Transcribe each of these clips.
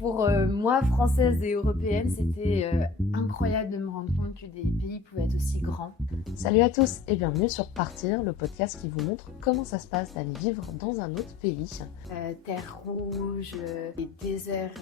Pour moi, française et européenne, c'était incroyable de me rendre compte que des pays pouvaient être aussi grands. Salut à tous et bienvenue sur Partir, le podcast qui vous montre comment ça se passe d'aller vivre dans un autre pays. Terre rouge, des déserts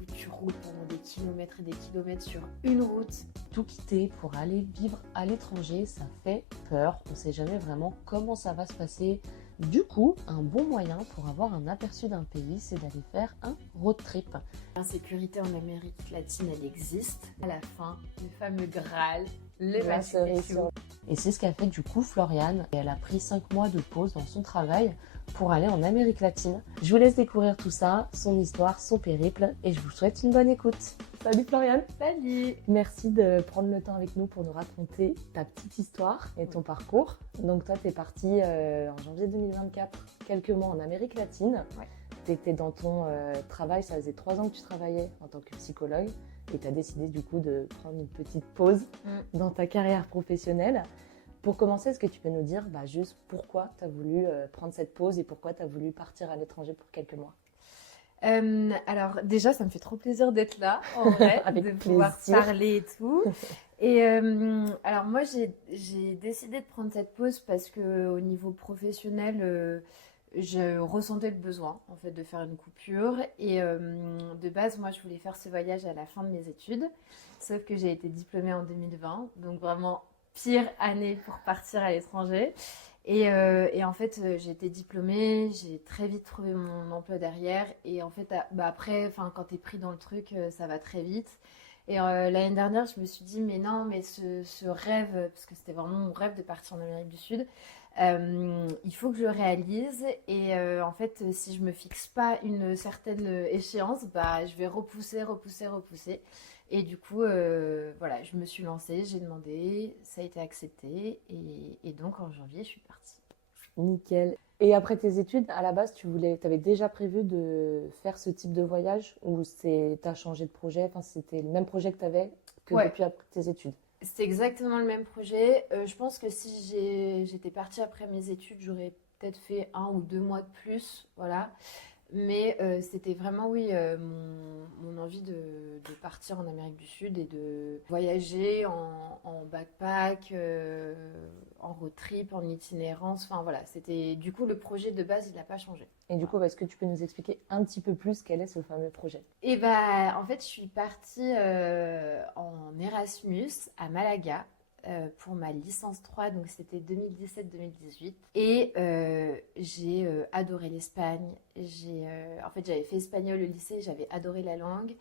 où tu roules pendant des kilomètres et des kilomètres sur une route. Tout quitter pour aller vivre à l'étranger, ça fait peur. On ne sait jamais vraiment comment ça va se passer. Du coup, un bon moyen pour avoir un aperçu d'un pays, c'est d'aller faire un road trip. L'insécurité en Amérique latine, elle existe. À la fin, le fameux Graal, les La Machu cerise Picchu. sur- Et c'est ce qu'a fait du coup Floriane. Et elle a pris 5 mois de pause dans son travail pour aller en Amérique latine. Je vous laisse découvrir tout ça, son histoire, son périple, et je vous souhaite une bonne écoute. Salut Floriane! Salut! Merci de prendre le temps avec nous pour nous raconter ta petite histoire et ton parcours. Donc toi, tu es partie en janvier 2024, quelques mois en Amérique latine. Ouais. Tu étais dans ton travail, ça faisait 3 ans que tu travaillais en tant que psychologue et tu as décidé du coup de prendre une petite pause dans ta carrière professionnelle. Pour commencer, est-ce que tu peux nous dire juste pourquoi tu as voulu prendre cette pause et pourquoi tu as voulu partir à l'étranger pour quelques mois? Alors déjà, ça me fait trop plaisir d'être là, en vrai, Avec de pouvoir plaisir. parler et tout. Et alors moi, j'ai décidé de prendre cette pause parce que au niveau professionnel, je ressentais le besoin en fait de faire une coupure. Et de base, moi, je voulais faire ce voyage à la fin de mes études, sauf que j'ai été diplômée en 2020, donc vraiment pire année pour partir à l'étranger. Et en fait, j'ai été diplômée, j'ai très vite trouvé mon emploi derrière. Et en fait, après, quand t'es pris dans le truc, ça va très vite. Et l'année dernière, je me suis dit, mais non, mais ce rêve, parce que c'était vraiment mon rêve de partir en Amérique du Sud, il faut que je le réalise. Et en fait, si je me fixe pas une certaine échéance, je vais repousser. Et du coup, voilà, je me suis lancée, j'ai demandé, ça a été accepté. Et donc, en janvier, je suis partie. Nickel. Et après tes études, à la base, tu avais déjà prévu de faire ce type de voyage ou t'as changé de projet, enfin, c'était le même projet que tu avais Ouais. depuis après tes études? C'était exactement le même projet. Je pense que si j'étais partie après mes études, j'aurais peut-être fait 1 ou 2 mois de plus, voilà. Mais c'était vraiment, oui, mon envie de partir en Amérique du Sud et de voyager en backpack, en road trip, en itinérance. Enfin voilà, c'était du coup le projet de base, il n'a pas changé. Et du coup, est-ce que tu peux nous expliquer un petit peu plus quel est ce fameux projet? Et en fait, je suis partie en Erasmus à Malaga pour ma licence 3, donc c'était 2017-2018. Et j'ai adoré l'Espagne. En fait, j'avais fait espagnol au lycée, j'avais adoré la langue.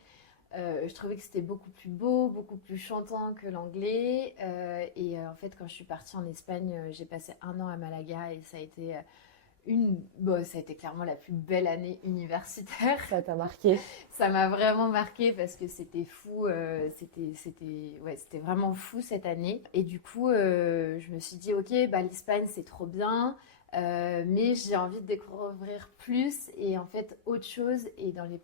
Je trouvais que c'était beaucoup plus beau, beaucoup plus chantant que l'anglais. En fait, quand je suis partie en Espagne, j'ai passé 1 an à Malaga et ça a été ça a été clairement la plus belle année universitaire. Ça t'a marqué? Ça m'a vraiment marqué parce que c'était fou, c'était vraiment fou cette année. Et du coup, je me suis dit, ok, l'Espagne c'est trop bien, mais j'ai envie de découvrir plus et en fait autre chose. Et dans les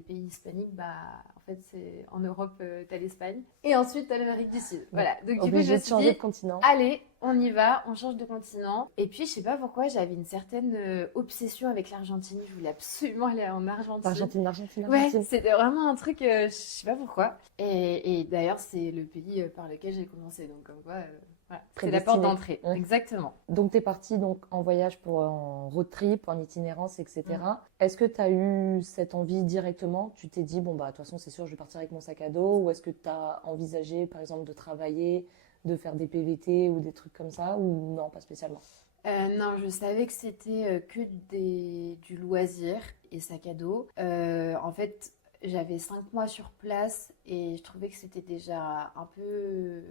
pays hispaniques, en fait, en Europe, t'as l'Espagne et ensuite t'as l'Amérique du Sud. Voilà. Donc du coup, je Obligé me de suis changer dit, de continent. allez, on y va, on change de continent. Et puis, je sais pas pourquoi, j'avais une certaine obsession avec l'Argentine. Je voulais absolument aller en Argentine. Argentine. Ouais, c'était vraiment un truc, je sais pas pourquoi. Et d'ailleurs, c'est le pays par lequel j'ai commencé. Donc, comme quoi, voilà, c'est la porte d'entrée. Ouais. Exactement. Donc, tu es partie en voyage en road trip, en itinérance, etc. Est-ce que tu as eu cette envie directement? Tu t'es dit, de toute façon, c'est sûr, je vais partir avec mon sac à dos. Ou est-ce que tu as envisagé, par exemple, de travailler, de faire des PVT ou des trucs comme ça? Ou non, pas spécialement? Non, je savais que c'était que du loisir et sac à dos. En fait, j'avais 5 mois sur place et je trouvais que c'était déjà un peu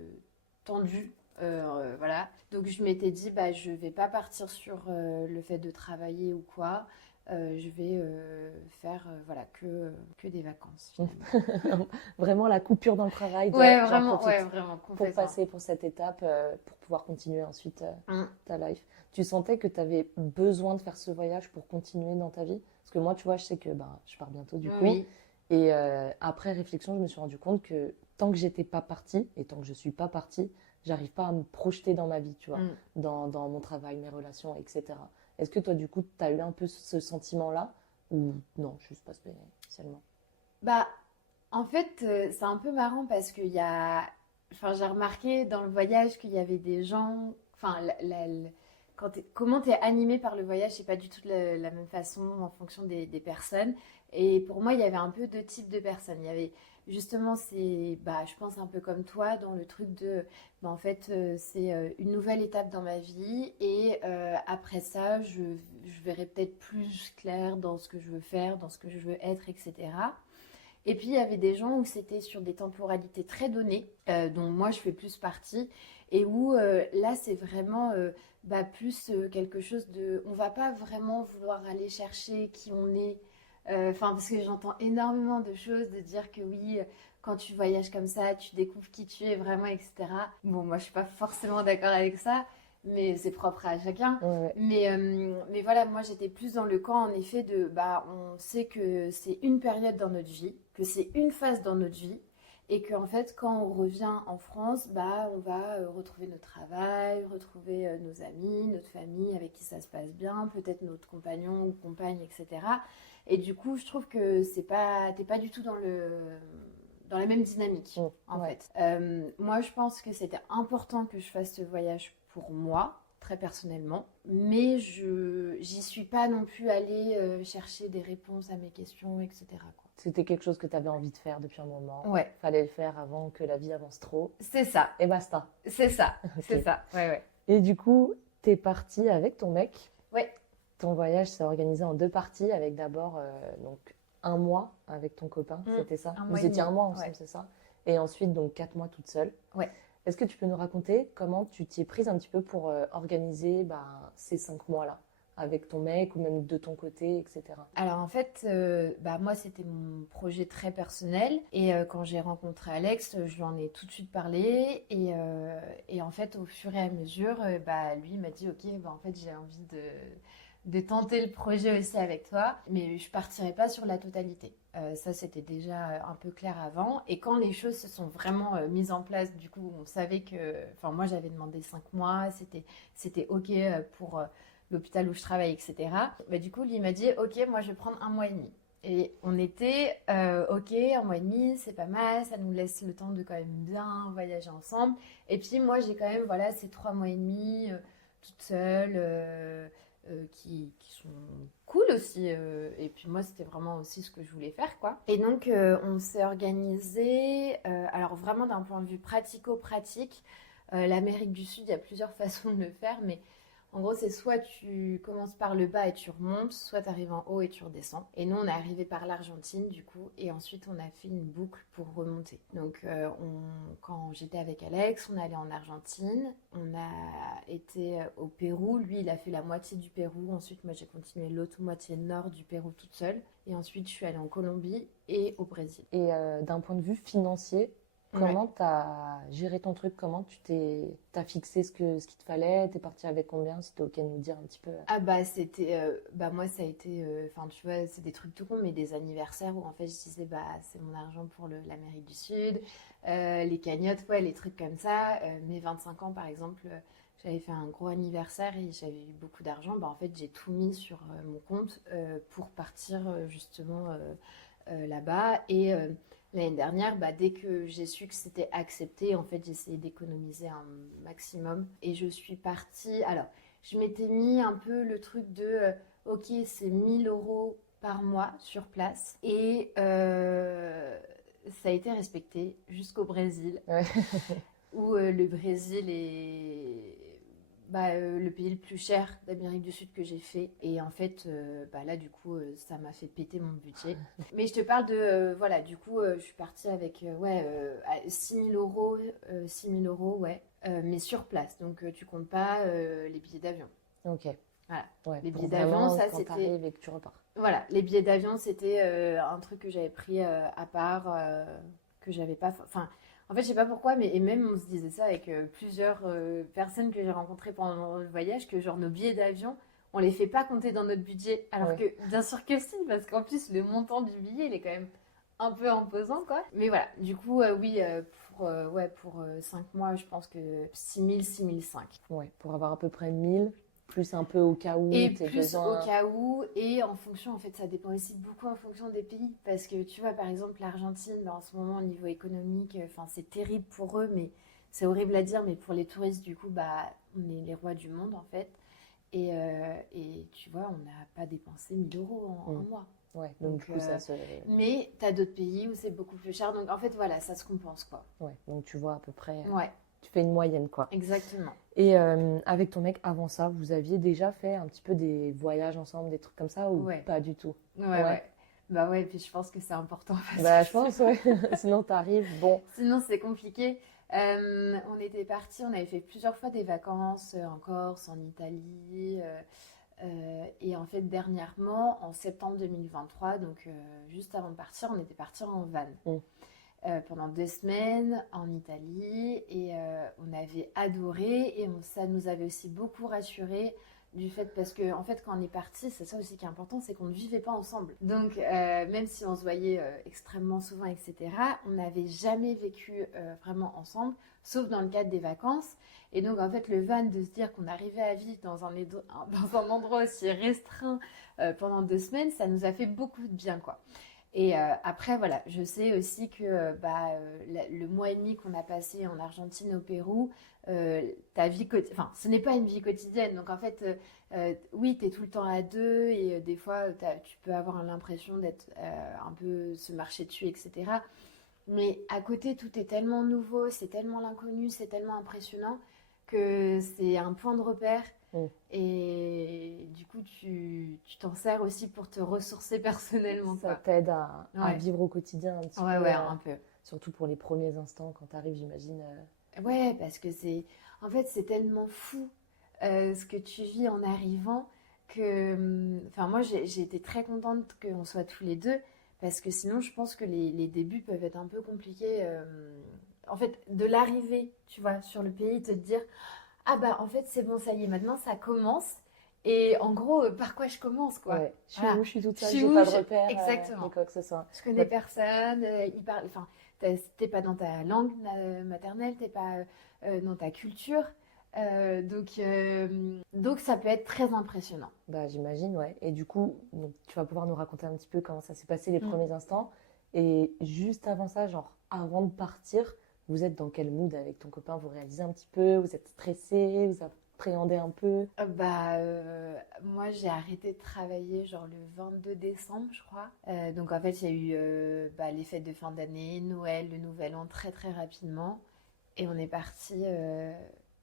tendu. Voilà. Donc je m'étais dit, je vais pas partir sur le fait de travailler ou quoi. Je vais faire que des vacances finalement. Vraiment la coupure dans le travail, Ouais, j'en vraiment, profite vraiment, pour complètement. passer pour cette étape, pour pouvoir continuer ensuite Mm. ta life. Tu sentais que tu avais besoin de faire ce voyage pour continuer dans ta vie? Parce que moi, tu vois, je sais que je pars bientôt du coup. Oui. Et après réflexion, je me suis rendu compte que tant que j'étais pas partie et tant que je suis pas partie, j'arrive pas à me projeter dans ma vie, tu vois, dans mon travail, mes relations, etc. Est-ce que toi, du coup, tu as eu un peu ce sentiment-là ou non, juste pas spécialement? Bah, en fait, c'est un peu marrant parce qu'il y a... Enfin, j'ai remarqué dans le voyage qu'il y avait des gens... Enfin, comment t'es animé par le voyage, c'est pas du tout la même façon en fonction des personnes. Et pour moi, il y avait un peu deux types de personnes. Il y avait justement, bah, je pense un peu comme toi, dans le truc de... Bah, en fait, c'est une nouvelle étape dans ma vie. Et après ça, je verrai peut-être plus clair dans ce que je veux faire, dans ce que je veux être, etc. Et puis il y avait des gens où c'était sur des temporalités très données, dont moi je fais plus partie, et où là c'est vraiment bah, plus quelque chose de... On va pas vraiment vouloir aller chercher qui on est. Enfin, parce que j'entends énormément de choses, de dire que oui, quand tu voyages comme ça, tu découvres qui tu es vraiment, etc. Bon, moi je suis pas forcément d'accord avec ça, mais c'est propre à chacun. Ouais. Mais voilà, moi j'étais plus dans le camp en effet de bah on sait que c'est une période dans notre vie, que c'est une phase dans notre vie, et qu'en fait quand on revient en France, bah on va retrouver notre travail, retrouver nos amis, notre famille avec qui ça se passe bien, peut-être notre compagnon ou compagne, etc. Et du coup je trouve que t'es pas du tout dans la même dynamique en Ouais. fait. Moi je pense que c'était important que je fasse ce voyage pour moi très personnellement, mais j'y suis pas non plus allée chercher des réponses à mes questions, etc. quoi. C'était quelque chose que tu avais envie de faire depuis un moment. Ouais, Fallait le faire avant que la vie avance trop. c'est ça, Et basta. c'est ça, Ok. c'est ça. Ouais, ouais. Et du coup, t'es partie avec ton mec. Ouais, Ton voyage s'est organisé en deux parties avec d'abord donc un mois avec ton copain, c'était ça? un mois Vous et étiez demi. un mois ensemble, Ouais, c'est ça? Et ensuite donc 4 mois toute seule. ouais. Est-ce que tu peux nous raconter comment tu t'y es prise un petit peu pour organiser ces 5 mois-là avec ton mec ou même de ton côté, etc. Alors en fait, bah, moi c'était mon projet très personnel et quand j'ai rencontré Alex, je lui en ai tout de suite parlé et en fait au fur et à mesure, bah, lui il m'a dit ok, bah, en fait j'ai envie de tenter le projet aussi avec toi, mais je partirai pas sur la totalité. Ça c'était déjà un peu clair avant et quand les choses se sont vraiment mises en place, du coup on savait que, enfin moi j'avais demandé 5 mois, c'était ok pour l'hôpital où je travaille, etc. Bah, du coup, lui, il m'a dit, ok, moi, je vais prendre un mois et demi. Et on était, ok, un mois et demi, c'est pas mal, ça nous laisse le temps de quand même bien voyager ensemble. Et puis, moi, j'ai quand même, voilà, ces 3 mois et demi, toute seule, qui sont cool aussi. Et puis, moi, c'était vraiment aussi ce que je voulais faire, quoi. Et donc, on s'est organisé, alors vraiment d'un point de vue pratico-pratique, l'Amérique du Sud, il y a plusieurs façons de le faire, mais en gros, c'est soit tu commences par le bas et tu remontes, soit tu arrives en haut et tu redescends. Et nous, on est arrivé par l'Argentine, du coup, et ensuite on a fait une boucle pour remonter. Donc, quand j'étais avec Alex, on allait en Argentine, on a été au Pérou. Lui, il a fait la moitié du Pérou. Ensuite, moi, j'ai continué l'autre moitié nord du Pérou toute seule. Et ensuite, je suis allée en Colombie et au Brésil. Et d'un point de vue financier, Ouais. comment t'as géré ton truc? Comment t'as fixé ce qu'il te fallait? T'es partie avec combien? Si t'es ok de nous dire un petit peu. Ah bah c'était bah moi ça a été enfin tu vois c'est des trucs tout con mais des anniversaires où en fait je disais bah c'est mon argent pour l'Amérique du Sud les cagnottes ouais les trucs comme ça mes 25 ans par exemple j'avais fait un gros anniversaire et j'avais eu beaucoup d'argent bah en fait j'ai tout mis sur mon compte pour partir justement là-bas et l'année dernière bah, dès que j'ai su que c'était accepté en fait j'ai essayé d'économiser un maximum et je suis partie alors je m'étais mis un peu le truc de ok, c'est 1 000 € par mois sur place et ça a été respecté jusqu'au Brésil Ouais. où le Brésil est bah, le pays le plus cher d'Amérique du Sud que j'ai fait. Et en fait, bah, là, du coup, ça m'a fait péter mon budget. Mais je te parle de, voilà, du coup, je suis partie avec, ouais, 6 000 €, 6 000 €, ouais, mais sur place. Donc, tu comptes pas les billets d'avion. Ok. Voilà. Ouais, Les pour billets d'avion, vraiment ça, quand c'était... t'arrives et que tu repars. Voilà, les billets d'avion, c'était un truc que j'avais pris à part, que j'avais pas... Enfin, en fait, je sais pas pourquoi, mais et même on se disait ça avec plusieurs personnes que j'ai rencontrées pendant le voyage, que genre nos billets d'avion, on les fait pas compter dans notre budget. Alors Ouais. que, bien sûr que si, parce qu'en plus, le montant du billet, il est quand même un peu imposant, quoi. Mais voilà, du coup, oui, pour 5 mois, je pense que 6 000, 6 500. Ouais, pour avoir à peu près 1 000. plus un peu au cas où Et tes plus besoins. au cas où, et en fonction, en fait, ça dépend aussi beaucoup en fonction des pays. Parce que tu vois, par exemple, l'Argentine, en ce moment, au niveau économique, enfin, c'est terrible pour eux, mais c'est horrible à dire, mais pour les touristes, du coup, bah, on est les rois du monde, en fait. Et tu vois, on n'a pas dépensé 1000 € en Mm. un mois. Ouais, donc du Donc, coup, ça se. mais tu as d'autres pays où c'est beaucoup plus cher. Donc, en fait, voilà, ça se compense, quoi. Ouais, donc tu vois à peu près. Ouais, Tu fais une moyenne, quoi. exactement. Et avec ton mec, avant ça, vous aviez déjà fait un petit peu des voyages ensemble, des trucs comme ça, ou Ouais, pas du tout? ouais, Ouais. ouais. Bah ouais, et puis je pense que c'est important parce Bah, que je pense, ouais. Sinon, t'arrives, bon. sinon c'est compliqué. On était partis, on avait fait plusieurs fois des vacances en Corse, en Italie. Et en fait, dernièrement, en septembre 2023, donc juste avant de partir, on était partis en van Mm. pendant 2 semaines en Italie et on avait adoré et ça nous avait aussi beaucoup rassuré du fait parce que en fait quand on est parti c'est ça aussi qui est important c'est qu'on ne vivait pas ensemble donc même si on se voyait extrêmement souvent etc on n'avait jamais vécu vraiment ensemble sauf dans le cadre des vacances et donc en fait le van de se dire qu'on arrivait à vivre dans un endroit aussi restreint pendant 2 semaines ça nous a fait beaucoup de bien quoi. Et après, voilà, je sais aussi que le mois et demi qu'on a passé en Argentine et au Pérou, enfin, ce n'est pas une vie quotidienne. Donc en fait, oui, tu es tout le temps à deux et des fois, tu peux avoir l'impression d'être un peu se marcher dessus, etc. Mais à côté, tout est tellement nouveau, c'est tellement l'inconnu, c'est tellement impressionnant que c'est un point de repère. Mm. Et du coup, tu t'en sers aussi pour te ressourcer personnellement, Ça quoi. t'aide à Ouais, vivre au quotidien un petit ouais, peu, ouais, un peu. surtout pour les premiers instants quand t'arrives, j'imagine. Ouais, parce que en fait, c'est tellement fou ce que tu vis en arrivant que, enfin, moi, j'ai été très contente qu'on soit tous les deux parce que sinon, je pense que les débuts peuvent être un peu compliqués. En fait, de l'arrivée, tu vois, sur le pays, te dire, ah bah, en fait, c'est bon, ça y est, maintenant, ça commence. Et en gros, par quoi je commence, quoi. Ouais, je suis Voilà. où, je suis toute Je seule, suis j'ai où? pas de repère, ni Exactement. quoi que ce soit. Je connais Bah, personne, ils parlent, enfin, t'es pas dans ta langue maternelle, t'es pas dans ta culture, donc ça peut être très impressionnant. bah, j'imagine, ouais. Et du coup, donc, tu vas pouvoir nous raconter un petit peu comment ça s'est passé les Mm. premiers instants. Et juste avant ça, genre avant de partir, vous êtes dans quel mood avec ton copain? Vous réalisez un petit peu? Vous êtes stressé? Vous appréhendez un peu? Moi j'ai arrêté de travailler genre le 22 décembre, je crois. Donc en fait, il y a eu les fêtes de fin d'année, Noël, le Nouvel An très très rapidement. Et on est parti le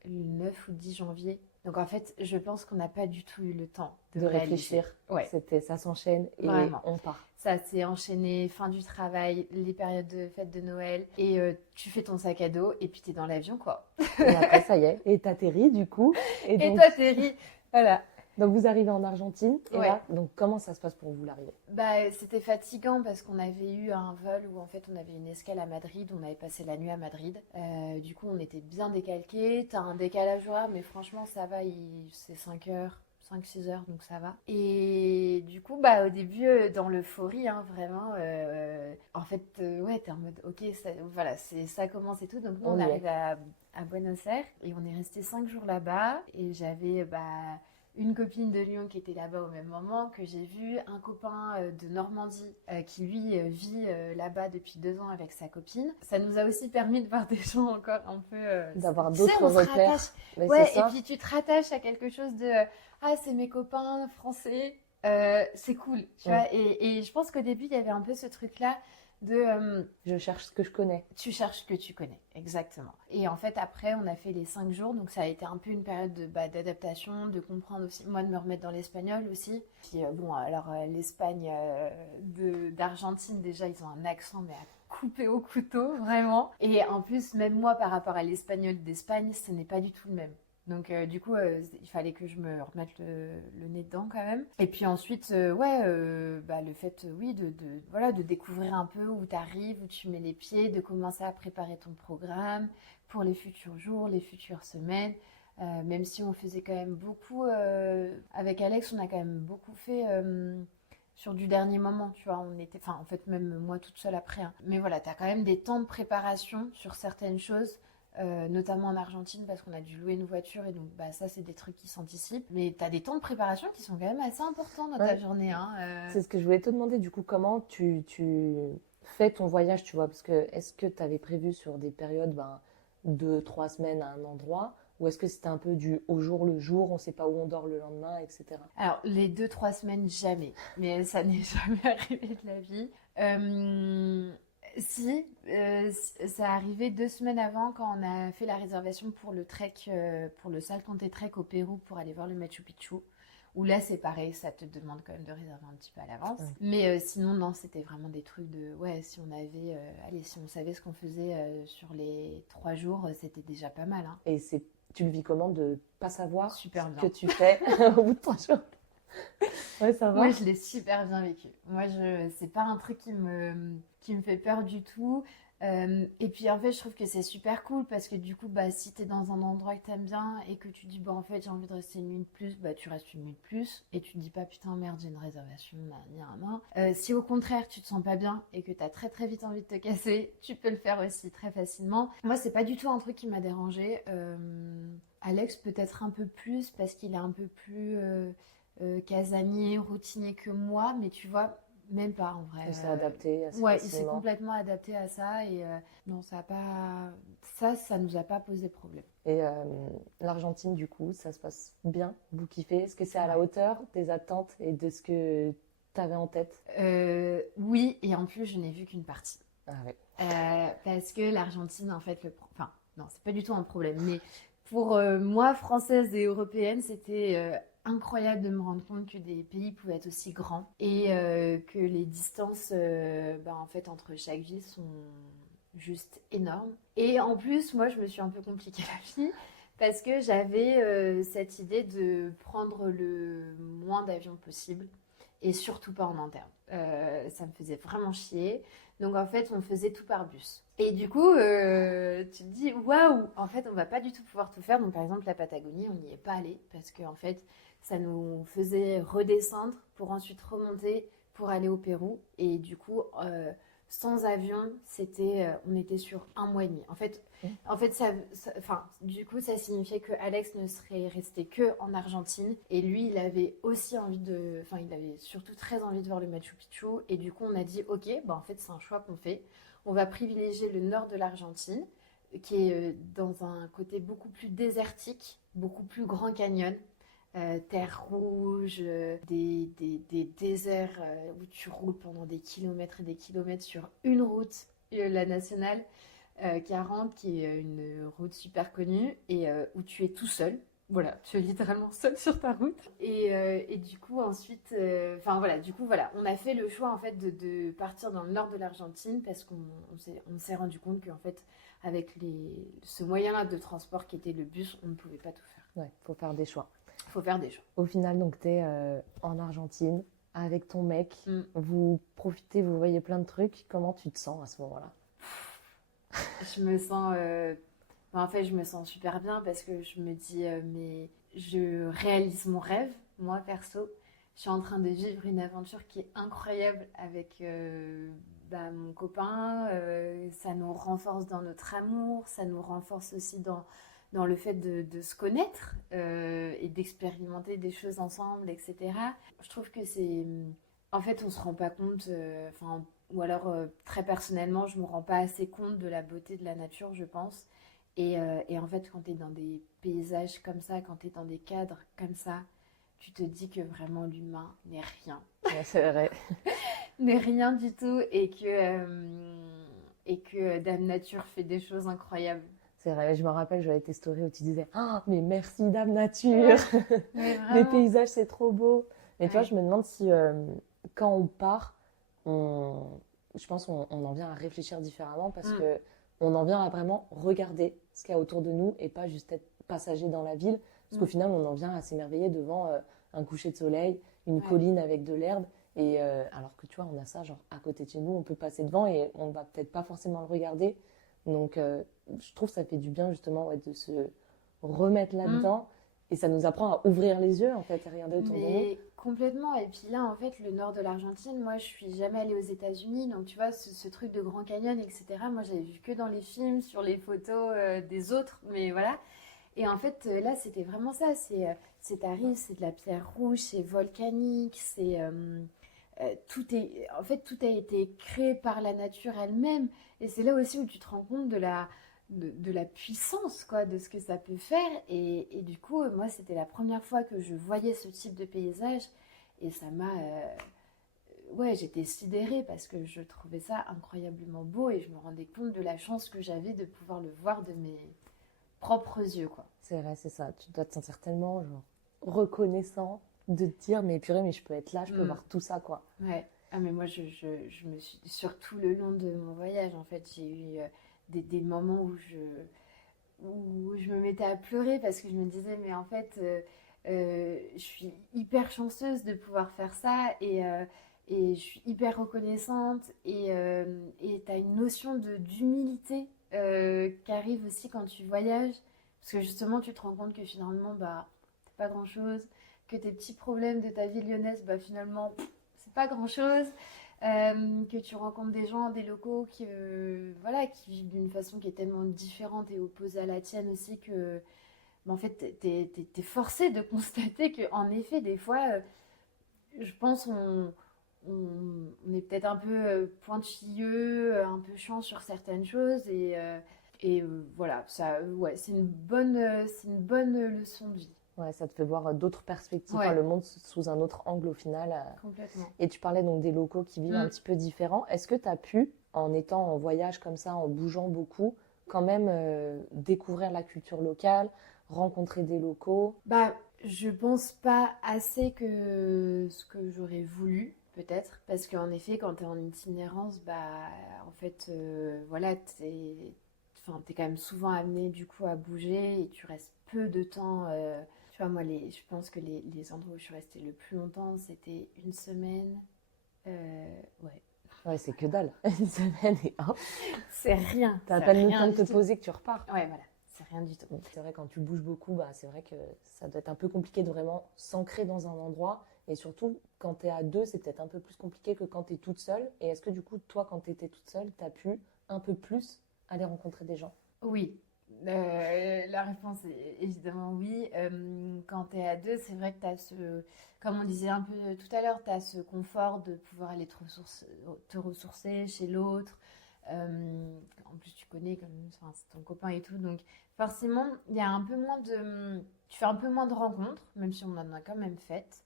9 ou 10 janvier. Donc en fait, je pense qu'on n'a pas du tout eu le temps de De réaliser. réfléchir. Ouais, Ça s'enchaîne et vraiment. on part. Ça s'est enchaîné, fin du travail, les périodes de fête de Noël, et tu fais ton sac à dos, et puis t'es dans l'avion, quoi. Et après, ça y est. Et t'atterris du coup. Et Et donc, toi, Terry, voilà. donc vous arrivez en Argentine. Et Ouais. là, donc comment ça se passe pour vous l'arrivée? C'était fatigant parce qu'on avait eu un vol où en fait on avait une escale à Madrid, on avait passé la nuit à Madrid. Du coup, on était bien décalqués. T'as un décalage horaire, mais franchement, ça va, c'est 5 heures. 5-6 heures, donc ça va. Et du coup, au début, dans l'euphorie, hein, vraiment, en fait, ouais, t'es en mode, ok, voilà, ça commence et tout. Donc, nous, On on y est. arrive à Buenos Aires et on est resté 5 jours là-bas. Et j'avais une copine de Lyon qui était là-bas au même moment, que j'ai vu, un copain de Normandie qui lui vit là-bas depuis 2 ans avec sa copine. Ça nous a aussi permis de voir des gens encore un peu... D'avoir tu sais, d'autres on se repères. rattache. Mais Ouais, c'est et ça. puis tu te rattaches à quelque chose de ah, c'est mes copains français, c'est cool, tu Ouais. vois. Et je pense qu'au début, il y avait un peu ce truc-là de Je cherche ce que je connais. tu cherches ce que tu connais, exactement. Et en fait, après, on a fait les 5 jours, donc ça a été un peu une période d'adaptation, de comprendre aussi, moi, de me remettre dans l'espagnol aussi. Puis bon, alors l'Espagne d'Argentine, déjà, ils ont un accent, mais à couper au couteau, vraiment. Et en plus, même moi, par rapport à l'espagnol d'Espagne, ce n'est pas du tout le même. Donc du coup, il fallait que je me remette le nez dedans quand même. Et puis ensuite, le fait, oui, voilà, de découvrir un peu où tu arrives, où tu mets les pieds, de commencer à préparer ton programme pour les futurs jours, les futures semaines. Même si on faisait quand même beaucoup, avec Alex, on a quand même beaucoup fait sur du dernier moment, tu vois. En fait, même moi toute seule après. Hein. Mais voilà, tu as quand même des temps de préparation sur certaines choses notamment en Argentine parce qu'on a dû louer une voiture et donc bah, ça, c'est des trucs qui s'anticipent. Mais tu as des temps de préparation qui sont quand même assez importants dans ta journée. Hein, C'est ce que je voulais te demander, du coup, comment tu fais ton voyage, tu vois, parce que est-ce que tu avais prévu sur des périodes, 2, 3 semaines à un endroit, ou est-ce que c'était un peu du au jour le jour, on sait pas où on dort le lendemain, etc. Alors, les 2, 3 semaines, jamais. Mais ça n'est jamais arrivé de la vie. Si, ça arrivé 2 semaines avant quand on a fait la réservation pour le trek, pour le Salkantay Trek au Pérou pour aller voir le Machu Picchu. Où là, c'est pareil, ça te demande quand même de réserver un petit peu à l'avance. Ouais. Mais sinon, non, c'était vraiment des trucs de... Ouais, si on avait... allez, si on savait ce qu'on faisait sur les 3 jours, c'était déjà pas mal. Hein. Et tu le vis comment de pas savoir Super ce bien. que tu fais au bout de 3 jours? Ouais, ça va. Moi, je l'ai super bien vécu. Moi, c'est pas un truc qui me fait peur du tout. Et puis, en fait, je trouve que c'est super cool parce que du coup, bah, si t'es dans un endroit que t'aimes bien et que tu dis, bah, en fait, j'ai envie de rester une nuit de plus, bah, tu restes une nuit de plus et tu te dis pas, putain, merde, j'ai une réservation, si au contraire, tu te sens pas bien et que t'as très très vite envie de te casser, tu peux le faire aussi très facilement. Moi, c'est pas du tout un truc qui m'a dérangé. Alex, peut-être un peu plus parce qu'il est un peu plus casanier, routinier que moi, mais tu vois, même pas en vrai. Il s'est adapté assez Ouais, il s'est facilement. complètement adapté à ça et non, ça a pas, ça nous a pas posé problème. Et l'Argentine, du coup, ça se passe bien? Vous kiffez? Est-ce que c'est à la Ouais. hauteur des attentes et de ce que tu avais en tête? Oui, et en plus, je n'ai vu qu'une partie. Ah ouais. Parce que l'Argentine, en fait, enfin, non, c'est pas du tout un problème, mais pour moi, française et européenne, c'était incroyable de me rendre compte que des pays pouvaient être aussi grands et que les distances, en fait, entre chaque ville sont juste énormes. Et en plus, moi, je me suis un peu compliqué la vie parce que j'avais cette idée de prendre le moins d'avions possible et surtout pas en interne. Ça me faisait vraiment chier. Donc en fait, on faisait tout par bus. Et du coup, tu te dis, waouh, en fait, on va pas du tout pouvoir tout faire. Donc par exemple, la Patagonie, on n'y est pas allé parce qu'en fait, ça nous faisait redescendre pour ensuite remonter pour aller au Pérou. Et du coup, sans avion, on était sur un mois et demi. En fait, du coup, ça signifiait que Alex ne serait resté que en Argentine et lui, il avait aussi il avait surtout très envie de voir le Machu Picchu et du coup, on a dit, ok, en fait, c'est un choix qu'on fait. On va privilégier le nord de l'Argentine, qui est dans un côté beaucoup plus désertique, beaucoup plus grand canyon. Terre rouge, des déserts où tu roules pendant des kilomètres et des kilomètres sur une route, la nationale 40, qui est une route super connue et où tu es tout seul. Voilà, tu es littéralement seul sur ta route. Et du coup, ensuite, voilà, on a fait le choix en fait de partir dans le nord de l'Argentine parce qu'on s'est rendu compte qu'en fait, avec ce moyen-là de transport qui était le bus, on ne pouvait pas tout faire. Ouais, faut faire des choix. Faut faire des choix. Au final, donc, tu es en Argentine avec ton mec. Mm. Vous profitez, vous voyez plein de trucs. Comment tu te sens à ce moment-là? Je me sens, en fait, je me sens super bien parce que je me dis, mais je réalise mon rêve, moi perso. Je suis en train de vivre une aventure qui est incroyable avec mon copain. Ça nous renforce dans notre amour, ça nous renforce aussi dans le fait de se connaître et d'expérimenter des choses ensemble, etc. Je trouve que c'est... En fait, on se rend pas compte, ou alors très personnellement, je me rends pas assez compte de la beauté de la nature, je pense. Et en fait, quand tu es dans des paysages comme ça, quand tu es dans des cadres comme ça, tu te dis que vraiment l'humain n'est rien. Ouais, c'est vrai. N'est rien du tout et que Dame Nature fait des choses incroyables. C'est vrai, je me rappelle, j'avais tes stories où tu disais ah, mais merci Dame Nature. Mais Les vraiment. paysages, c'est trop beau. Mais tu vois, Ouais. je me demande si quand on part, je pense qu'on en vient à réfléchir différemment parce que on en vient à vraiment regarder ce qu'il y a autour de nous et pas juste être passager dans la ville. Parce qu'au final, on en vient à s'émerveiller devant un coucher de soleil, une colline avec de l'herbe. Et alors que tu vois, on a ça genre à côté de chez nous, on peut passer devant et on va peut-être pas forcément le regarder. Donc, je trouve que ça fait du bien justement de se remettre là-dedans et ça nous apprend à ouvrir les yeux en fait et regarder autour de nous. Mais Complètement. Et puis là, en fait, le nord de l'Argentine, moi, je suis jamais allée aux États-Unis. Donc, tu vois, ce truc de Grand Canyon, etc., moi, j'avais vu que dans les films, sur les photos des autres. Mais voilà. Et en fait, là, c'était vraiment ça. T'arrives, c'est de la pierre rouge, c'est volcanique, en fait, tout a été créé par la nature elle-même. Et c'est là aussi où tu te rends compte de la puissance, quoi, de ce que ça peut faire. Et du coup, moi, c'était la première fois que je voyais ce type de paysage. Et ça m'a... ouais, j'étais sidérée parce que je trouvais ça incroyablement beau et je me rendais compte de la chance que j'avais de pouvoir le voir de mes propres yeux, quoi. C'est vrai, c'est ça. Tu dois te sentir tellement genre, reconnaissant de te dire, mais purée, mais je peux être là, je peux Mm. voir tout ça, quoi. Ouais. Ah, mais moi, je me suis... Surtout le long de mon voyage, en fait, j'ai eu des moments où je me mettais à pleurer parce que je me disais, mais en fait, je suis hyper chanceuse de pouvoir faire ça et je suis hyper reconnaissante et tu as une notion d'humilité qui arrive aussi quand tu voyages parce que justement, tu te rends compte que finalement, bah, c'est pas grand-chose, que tes petits problèmes de ta vie lyonnaise, bah, finalement, c'est pas grand-chose. Que tu rencontres des gens, des locaux voilà, qui vivent d'une façon qui est tellement différente et opposée à la tienne aussi que, en fait, t'es forcé de constater que, en effet, des fois, je pense on est peut-être un peu pointilleux, un peu chiant sur certaines choses et voilà, ça, ouais, c'est une bonne leçon de vie. Ouais, ça te fait voir d'autres perspectives, enfin, Ouais, le monde sous un autre angle au final. complètement. Et tu parlais donc des locaux qui vivent un Mm. petit peu différents. Est-ce que tu as pu, en étant en voyage comme ça, en bougeant beaucoup, quand même découvrir la culture locale, rencontrer des locaux? Bah, je pense pas assez que ce que j'aurais voulu, peut-être, parce qu'en effet, quand t'es en itinérance, bah, en fait, voilà, enfin, t'es quand même souvent amené du coup à bouger et tu restes peu de temps. Tu vois, moi, je pense que les endroits où je suis restée le plus longtemps, c'était une semaine. Ouais, Ouais, c'est que dalle. Une semaine et hop, t'as à c'est peine le rien temps de te du tout. poser que tu repars. Ouais, voilà, c'est rien du tout. C'est vrai, quand tu bouges beaucoup, bah, c'est vrai que ça doit être un peu compliqué de vraiment s'ancrer dans un endroit. Et surtout, quand tu es à deux, c'est peut-être un peu plus compliqué que quand tu es toute seule. Et est-ce que du coup, toi, quand tu étais toute seule, tu as pu un peu plus aller rencontrer des gens? Oui, la réponse est évidemment oui. Quand tu es à deux, c'est vrai que tu as comme on disait un peu tout à l'heure, tu as ce confort de pouvoir aller te ressourcer chez l'autre. En plus, tu connais comme enfin, c'est ton copain et tout. Donc, forcément, il y a un peu moins tu fais un peu moins de rencontres, même si on en a quand même faites.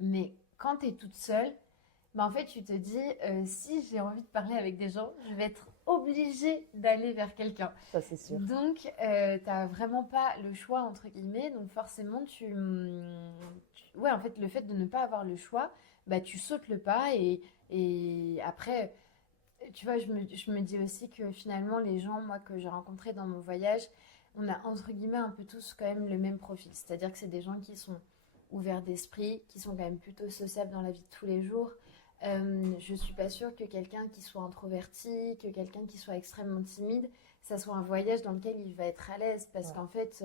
Mais quand tu es toute seule, bah en fait, tu te dis, si j'ai envie de parler avec des gens, je vais être obligée d'aller vers quelqu'un. Ça, c'est sûr. Donc, t'as vraiment pas le choix, entre guillemets. Donc, forcément, ouais, en fait, le fait de ne pas avoir le choix, bah, tu sautes le pas. Et après, tu vois, je me dis aussi que finalement, les gens, moi, que j'ai rencontrés dans mon voyage, on a, entre guillemets, un peu tous quand même le même profil. C'est-à-dire que c'est des gens qui sont ouverts d'esprit, qui sont quand même plutôt sociables dans la vie de tous les jours. Je suis pas sûre que quelqu'un qui soit introverti, que quelqu'un qui soit extrêmement timide, ça soit un voyage dans lequel il va être à l'aise. Parce Ouais. qu'en fait,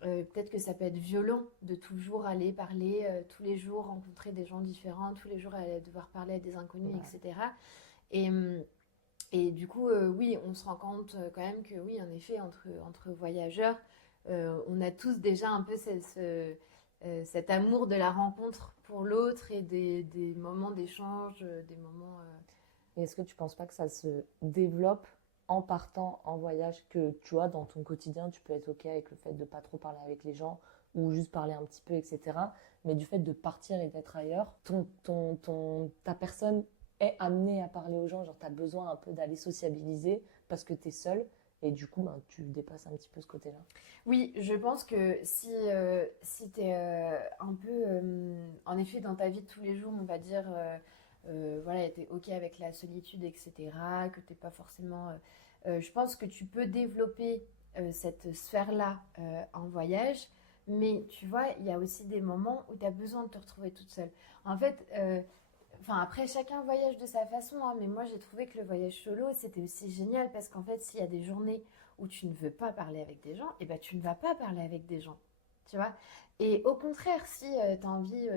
peut-être que ça peut être violent de toujours aller parler, tous les jours, rencontrer des gens différents, tous les jours aller devoir parler à des inconnus, Ouais. etc. Et, et du coup, oui, on se rend compte quand même que oui, en effet, entre voyageurs, on a tous déjà un peu cet amour de la rencontre pour l'autre et des moments d'échange, des moments... Et est-ce que tu penses pas que ça se développe en partant en voyage, que tu vois, dans ton quotidien, tu peux être OK avec le fait de pas trop parler avec les gens ou juste parler un petit peu, etc. Mais du fait de partir et d'être ailleurs, ta personne est amenée à parler aux gens, genre tu as besoin un peu d'aller sociabiliser parce que tu es seule et du coup, ben, tu dépasses un petit peu ce côté-là. Oui, je pense que si tu es un peu, en effet, dans ta vie de tous les jours, on va dire, voilà, tu es OK avec la solitude, etc., que tu pas forcément... je pense que tu peux développer cette sphère-là en voyage, mais tu vois, il y a aussi des moments où tu as besoin de te retrouver toute seule. En fait, enfin, après, chacun voyage de sa façon, hein, mais moi, j'ai trouvé que le voyage solo, c'était aussi génial parce qu'en fait, s'il y a des journées où tu ne veux pas parler avec des gens, et ben tu ne vas pas parler avec des gens. tu vois. Et au contraire, si tu as envie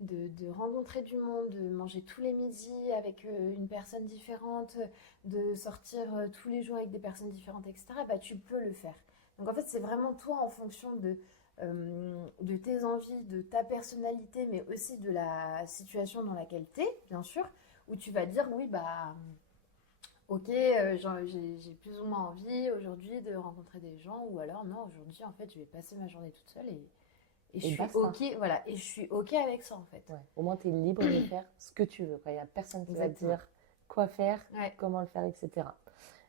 de rencontrer du monde, de manger tous les midis avec une personne différente, de sortir tous les jours avec des personnes différentes, etc., bah, tu peux le faire. Donc en fait, c'est vraiment toi en fonction de tes envies, de ta personnalité, mais aussi de la situation dans laquelle tu es, bien sûr, où tu vas dire oui, bah ok, j'ai plus ou moins envie aujourd'hui de rencontrer des gens, ou alors non, aujourd'hui en fait je vais passer ma journée toute seule et je Et suis basta. ok, voilà, et je suis ok avec ça en fait. Ouais. Au moins, tu es libre de faire ce que tu veux. Il n'y a personne qui va te Exactement. dire quoi faire, Ouais, comment le faire, etc.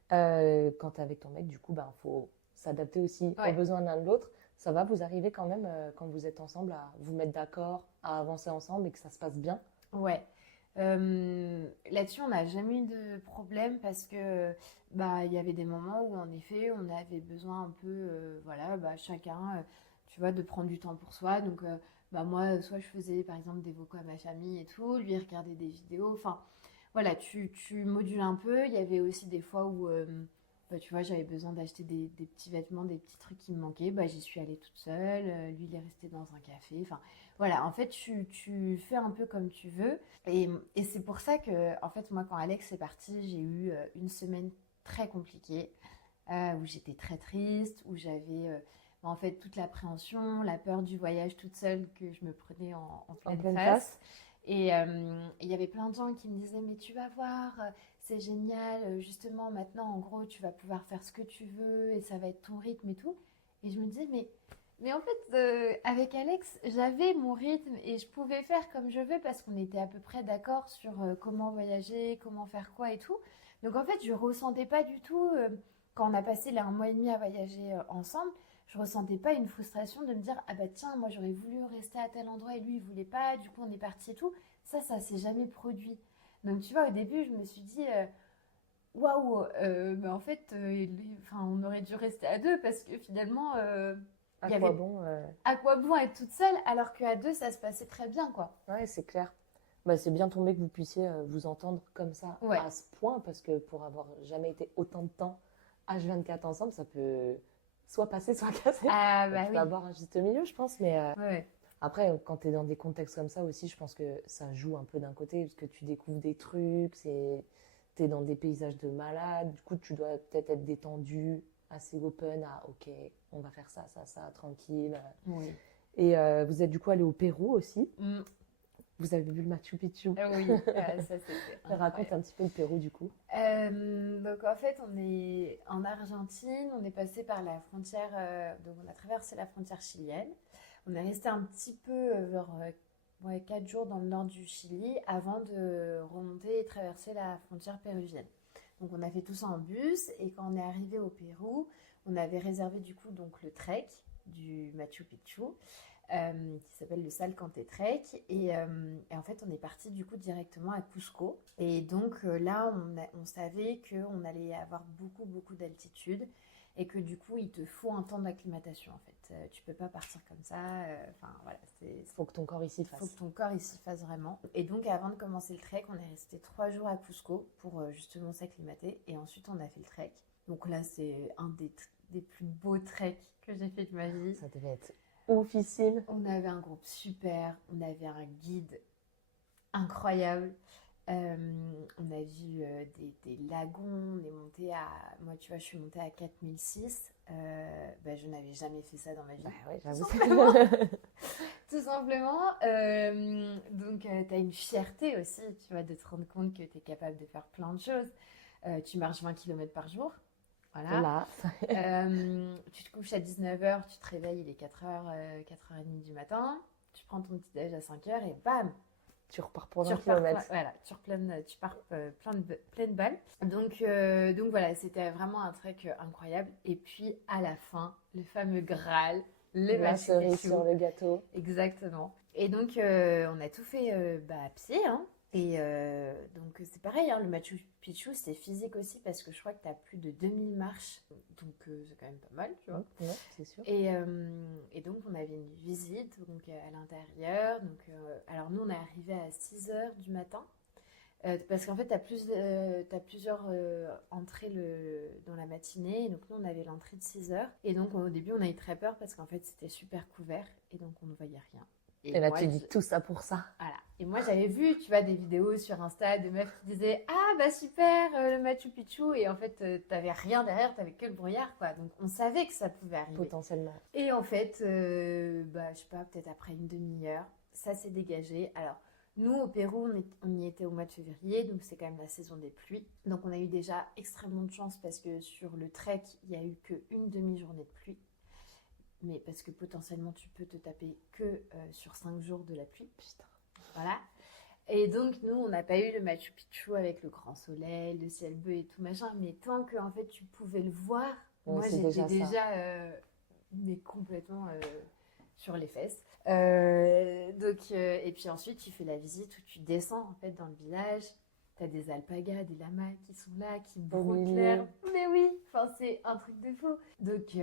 Quand tu es avec ton mec, du coup, faut s'adapter aussi aux ouais, besoins de l'un de l'autre. Ça va vous arriver quand même, quand vous êtes ensemble, à vous mettre d'accord, à avancer ensemble et que ça se passe bien? ouais. Là-dessus, on n'a jamais eu de problème parce que bah il y avait des moments où en effet on avait besoin un peu, voilà, bah, chacun, tu vois, de prendre du temps pour soi. Donc bah moi, soit je faisais par exemple des vocaux à ma famille et tout, lui il regardait des vidéos. Enfin, voilà, tu modules un peu. Il y avait aussi des fois où, bah, tu vois, j'avais besoin d'acheter des petits vêtements, des petits trucs qui me manquaient. Bah, j'y suis allée toute seule. Lui, il est resté dans un café. Enfin, voilà, en fait, tu fais un peu comme tu veux. Et c'est pour ça que, en fait, moi, quand Alex est parti, j'ai eu une semaine très compliquée, où j'étais très triste, où j'avais, bah, en fait, toute l'appréhension, la peur du voyage toute seule que je me prenais en En pleine pleine face. face? Et il y avait plein de gens qui me disaient, mais tu vas voir, c'est génial, justement, maintenant, en gros, tu vas pouvoir faire ce que tu veux et ça va être ton rythme et tout. Et je me disais, mais en fait, avec Alex, j'avais mon rythme et je pouvais faire comme je veux parce qu'on était à peu près d'accord sur comment voyager, comment faire quoi et tout. Donc en fait, je ressentais pas du tout, quand on a passé là un mois et demi à voyager ensemble, je ressentais pas une frustration de me dire, ah bah tiens, moi j'aurais voulu rester à tel endroit et lui il voulait pas, du coup on est parti et tout. Ça s'est jamais produit. Donc tu vois, au début, je me suis dit, waouh, mais en fait, enfin, on aurait dû rester à deux parce que finalement, À il y quoi avait bon? à quoi bon être toute seule alors qu'à deux, ça se passait très bien, quoi. Ouais, c'est clair. Bah, c'est bien tombé que vous puissiez vous entendre comme ça Ouais. à ce point, parce que pour avoir jamais été autant de temps H24 ensemble, ça peut soit passer, soit casser. Ah Donc, bah il faut oui. avoir un juste milieu, je pense. Mais Ouais, ouais. après, quand tu es dans des contextes comme ça aussi, je pense que ça joue un peu d'un côté, parce que tu découvres des trucs, tu es dans des paysages de malade, du coup, tu dois peut-être être détendu, assez open à ok, on va faire ça, ça, ça, tranquille. Oui. Et vous êtes du coup allé au Pérou aussi. Mm. Vous avez vu le Machu Picchu. Ah oui, ça c'était Raconte incroyable. un petit peu le Pérou du coup. Donc en fait, on est en Argentine, on est passé par la frontière, donc on a traversé la frontière chilienne. On est resté un petit peu, genre, ouais, 4 jours dans le nord du Chili avant de remonter et traverser la frontière péruvienne. Donc on a fait tout ça en bus et quand on est arrivé au Pérou, on avait réservé du coup donc le trek du Machu Picchu, qui s'appelle le Salcante Trek. Et en fait, on est parti du coup directement à Cusco. Et donc là, on savait qu'on allait avoir beaucoup, beaucoup d'altitude et que du coup, il te faut un temps d'acclimatation en fait. Tu peux pas partir comme ça. Enfin voilà, Faut que ton corps ici faut que fasse. ton corps il s'y fasse vraiment. Et donc, avant de commencer le trek, on est resté 3 jours à Cusco pour justement s'acclimater. Et ensuite, on a fait le trek. Donc là, c'est un des plus beaux treks que j'ai fait de ma vie. Ça devait être oufissime. On avait un groupe super, on avait un guide incroyable. On a vu des lagons, on est monté à... Moi, tu vois, je suis montée à 4006. Bah, je n'avais jamais fait ça dans ma vie. Bah ouais, Tout j'avoue. simplement. Tout simplement. Donc, tu as une fierté aussi, tu vois, de te rendre compte que tu es capable de faire plein de choses. Tu marches 20 km par jour. Voilà. Là, Tu te couches à 19h, tu te réveilles, il est 4h, 4h30 du matin. Tu prends ton petit déj à 5h et bam, tu repars pour tu 20 repars, km. voilà, tu pars pleine balle. Donc voilà, c'était vraiment un trek incroyable. Et puis à la fin, le fameux Graal, le La Machu cerise Picchu. sur le gâteau. Exactement. Et donc on a tout fait à pied, hein. Et donc c'est pareil, hein, le Machu Picchu c'est physique aussi parce que je crois que tu as plus de 2000 marches, donc c'est quand même pas mal, tu vois. Ouais, c'est sûr. Et donc on avait une visite donc, à l'intérieur. Donc, alors nous on est arrivé à 6h du matin. Parce qu'en fait, t'as plusieurs entrées dans la matinée. Et donc, nous, on avait l'entrée de 6 heures. Et donc, au début, on a eu très peur parce qu'en fait, c'était super couvert. Et donc, on ne voyait rien. Et là, tu dis tout ça pour ça. Voilà. Et moi, j'avais vu, tu vois, des vidéos sur Insta de meufs qui disaient ah, bah super, le Machu Picchu. Et en fait, t'avais rien derrière, t'avais que le brouillard, quoi. Donc, on savait que ça pouvait arriver. Potentiellement. Et en fait, bah, je sais pas, peut-être après une demi-heure, ça s'est dégagé. Alors, nous, au Pérou, on y était au mois de février, donc c'est quand même la saison des pluies. Donc, on a eu déjà extrêmement de chance parce que sur le trek, il n'y a eu qu'une demi-journée de pluie. Mais parce que potentiellement, tu peux te taper que sur 5 jours de la pluie. Putain. Voilà. Et donc, nous, on n'a pas eu le Machu Picchu avec le grand soleil, le ciel bleu et tout machin. Mais tant que, en fait, tu pouvais le voir, Oui, moi, c'est j'étais déjà mais complètement sur les fesses. Et puis ensuite, tu fais la visite où tu descends, en fait, dans le village. T'as des alpagas, des lamas qui sont là, qui broutent l'air. Mais oui, enfin, c'est un truc de fou. Donc,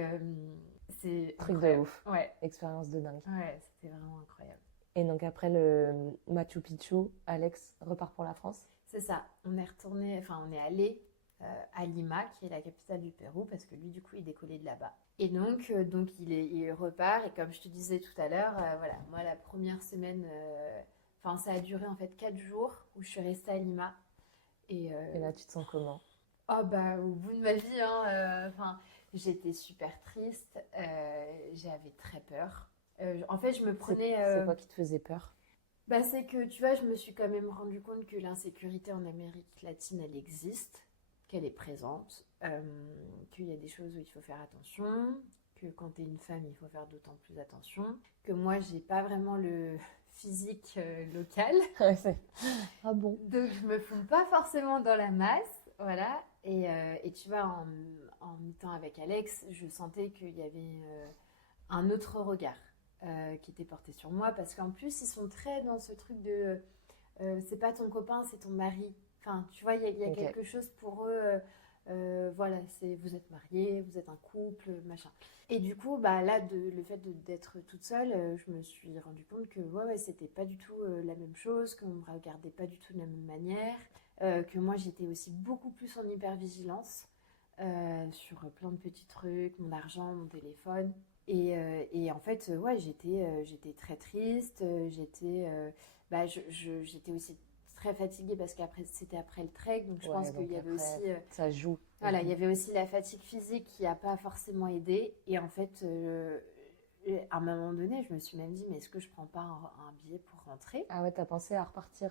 c'est truc incroyable. de ouf. Ouais. Expérience de dingue. Ouais, c'était vraiment incroyable. Et donc après le Machu Picchu, Alex repart pour la France. C'est ça. On est allé à Lima, qui est la capitale du Pérou, parce que lui, du coup, il décollait de là-bas. Et donc il repart. Et comme je te disais tout à l'heure, voilà, moi, la première semaine, ça a duré en fait 4 jours où je suis restée à Lima. Et là, tu te sens comment? Oh, bah, au bout de ma vie, hein, j'étais super triste. J'avais très peur. En fait, je me prenais. C'est quoi qui te faisait peur? Bah, c'est que, tu vois, je me suis quand même rendu compte que l'insécurité en Amérique latine, elle existe, qu'elle est présente, qu'il y a des choses où il faut faire attention, que quand t'es une femme, il faut faire d'autant plus attention, que moi, j'ai pas vraiment le physique local. Ah bon? Donc, je me fonds pas forcément dans la masse, voilà. Et tu vois, en étant avec Alex, je sentais qu'il y avait un autre regard qui était porté sur moi, parce qu'en plus, ils sont très dans ce truc de c'est pas ton copain, c'est ton mari. Enfin, tu vois, il y a Ok. quelque chose pour eux. Voilà, vous êtes mariés, vous êtes un couple, machin. Et du coup, bah là, le fait d'être toute seule, je me suis rendu compte que ouais, c'était pas du tout la même chose, qu'on me regardait pas du tout de la même manière, que moi j'étais aussi beaucoup plus en hypervigilance sur plein de petits trucs, mon argent, mon téléphone. Et en fait, ouais, j'étais très triste, j'étais aussi très fatiguée parce qu'après c'était après le trek, donc je pense qu'il y avait aussi ça joue. voilà, il y avait aussi la fatigue physique qui n'a pas forcément aidé. Et en fait, à un moment donné, je me suis même dit, mais est-ce que je prends pas un billet pour rentrer? Ah ouais, t'as pensé à repartir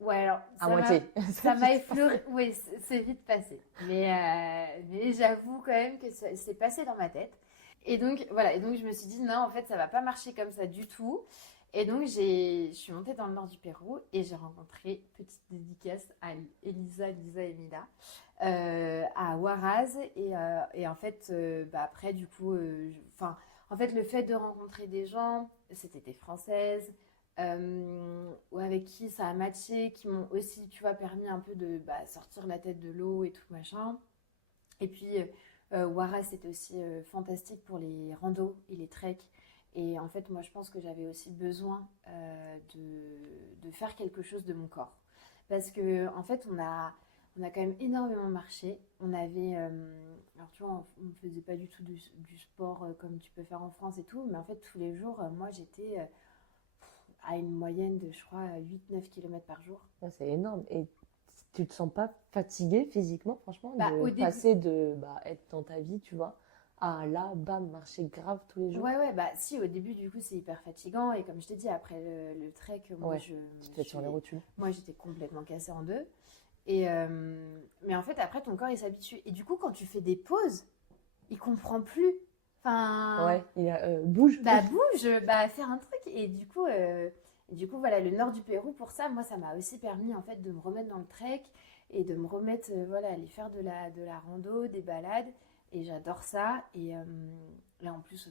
Ouais, alors à moitié. ça m'a effleuré. Oui, c'est vite passé. Mais j'avoue quand même que c'est passé dans ma tête. Et donc voilà, et donc je me suis dit non, en fait, ça va pas marcher comme ça du tout. Et donc je suis montée dans le nord du Pérou et j'ai rencontré, petite dédicace à Lisa et Mila, à Huaraz. Et en fait, après du coup, en fait, le fait de rencontrer des gens, c'était des Françaises, ou avec qui ça a matché, qui m'ont aussi, tu vois, permis un peu de sortir la tête de l'eau et tout machin. Et puis, Huaraz, c'était aussi fantastique pour les randos et les treks. Et en fait, moi, je pense que j'avais aussi besoin de faire quelque chose de mon corps. Parce que, en fait, on a quand même énormément marché. On avait. Alors, tu vois, on ne faisait pas du tout du sport comme tu peux faire en France et tout. Mais en fait, tous les jours, moi, j'étais à une moyenne de, je crois, 8-9 km par jour. Ouais, c'est énorme. Et tu te sens pas fatiguée physiquement, franchement, Au de début, passer de être dans ta vie, tu vois, à là, bam, marcher grave tous les jours? ouais, bah si, au début, du coup, c'est hyper fatigant. Et comme je t'ai dit, après le trek, moi, Ouais, tu te fais sur les rotules. moi, j'étais complètement cassée en deux. Mais en fait, après, ton corps, il s'habitue. Et du coup, quand tu fais des pauses, il comprend plus. Enfin, Ouais, bouge. bouge, faire un truc. Et du coup, voilà, le nord du Pérou, pour ça, moi, ça m'a aussi permis, en fait, de me remettre dans le trek et de me remettre, voilà, aller faire de la rando, des balades. Et j'adore ça. Et là, en plus,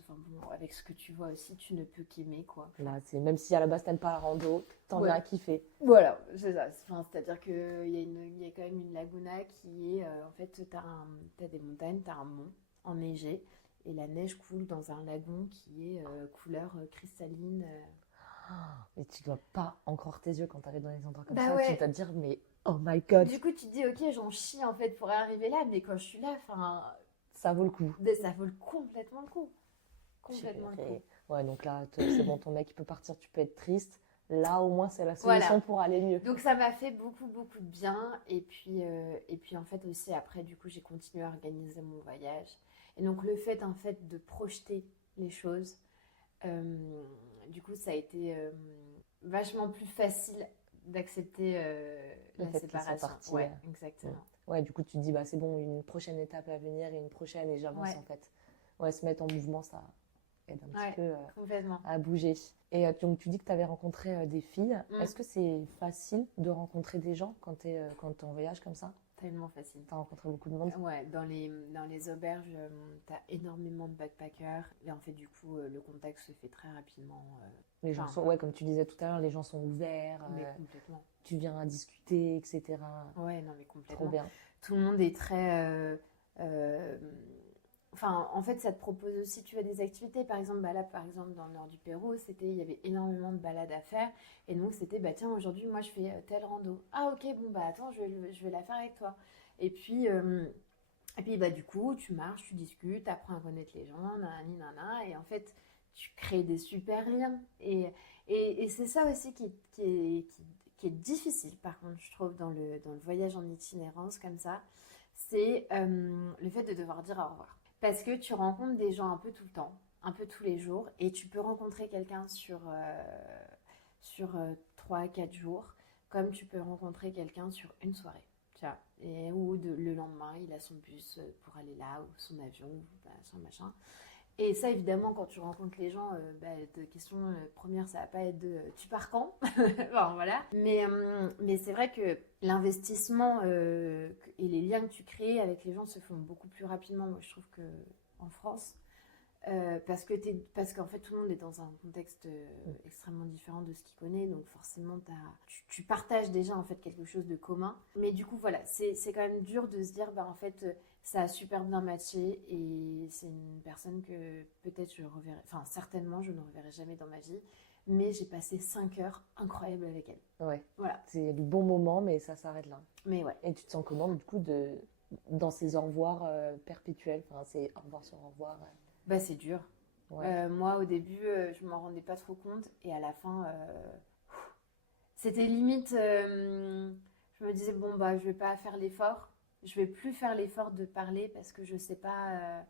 avec ce que tu vois aussi, tu ne peux qu'aimer, quoi. Là, même si à la base t'aimes pas la rando, t'en viens à kiffer. Voilà, c'est ça. C'est-à-dire qu'il y a quand même une laguna qui est... en fait, t'as des montagnes, t'as un mont enneigé. Et la neige coule dans un lagon qui est couleur cristalline. Mais tu dois pas en croire tes yeux quand t'arrives dans les endroits comme Bah ça. Tu ouais. dois te dire, mais oh my god, Du coup, tu te dis, ok, j'en chie en fait pour arriver là, mais quand je suis là, enfin, ça vaut le coup. ça vaut complètement le coup. Complètement le coup. Purée. Ouais, donc là, c'est bon, ton mec il peut partir, tu peux être triste. Là, au moins, c'est la Voilà. solution pour aller mieux. Donc ça m'a fait beaucoup, beaucoup de bien. Et puis en fait aussi, après, du coup, j'ai continué à organiser mon voyage. Et donc le fait, en fait, de projeter les choses, du coup, ça a été vachement plus facile d'accepter Le la fait qu'ils soient séparation. partis. Ouais, Mm. exactement. Ouais, du coup, tu te dis, bah, c'est bon, une prochaine étape à venir et une prochaine, et j'avance Ouais, en fait. Ouais, se mettre en mouvement, ça aide un petit ouais, peu complètement. à bouger. Et donc, tu dis que tu avais rencontré des filles. Mm. Est-ce que c'est facile de rencontrer des gens quand tu es, quand t'es en voyage comme ça? Tellement facile. Tu as rencontré beaucoup de monde? Ouais, dans les auberges, t'as énormément de backpackers. Et en fait, du coup, le contact se fait très rapidement. Les gens Enfin, sont, ouais, comme tu disais tout à l'heure, les gens sont ouverts, mais complètement. tu viens à discuter, etc. Ouais, non, mais Trop complètement. bien. Tout le monde est très. Euh, Enfin, en fait, ça te propose aussi, tu as des activités. Par exemple, bah là, par exemple, dans le nord du Pérou, il y avait énormément de balades à faire. Et donc, c'était, bah tiens, aujourd'hui, moi, je fais telle rando. Ah, ok, bon, bah attends, je vais la faire avec toi. Et puis, bah, du coup, tu marches, tu discutes, tu apprends à connaître les gens, nanani, nana. Et en fait, tu crées des super liens. Et c'est ça aussi qui est difficile, par contre, je trouve, dans le voyage en itinérance comme ça. C'est le fait de devoir dire au revoir. Parce que tu rencontres des gens un peu tout le temps, un peu tous les jours, et tu peux rencontrer quelqu'un sur 3 à 4 jours, comme tu peux rencontrer quelqu'un sur une soirée. Tu vois, ou le lendemain, il a son bus pour aller là, ou son avion, ou machin, machin. Et ça, évidemment, quand tu rencontres les gens, bah, ta question première, ça va pas être de tu pars quand. Bon, voilà. Mais c'est vrai que l'investissement et les liens que tu crées avec les gens se font beaucoup plus rapidement, moi, je trouve, qu'en France. Parce qu'en fait, tout le monde est dans un contexte extrêmement différent de ce qu'il connaît. Donc, forcément, tu partages déjà en fait quelque chose de commun. Mais du coup, voilà, c'est quand même dur de se dire, bah, en fait, ça a super bien matché. Et c'est une personne que peut-être je reverrai, enfin, certainement, je ne reverrai jamais dans ma vie. Mais j'ai passé 5 heures incroyables avec elle. Ouais. Voilà. C'est du bon moment, mais ça s'arrête là. Mais ouais. Et tu te sens comment, du coup, dans ces au revoir perpétuels? Enfin, c'est au revoir sur au revoir. Bah, c'est dur. Ouais. Moi, au début, je m'en rendais pas trop compte. Et à la fin, c'était limite. Je me disais, bon, bah, je vais pas faire l'effort. Je vais plus faire l'effort de parler parce que je sais pas.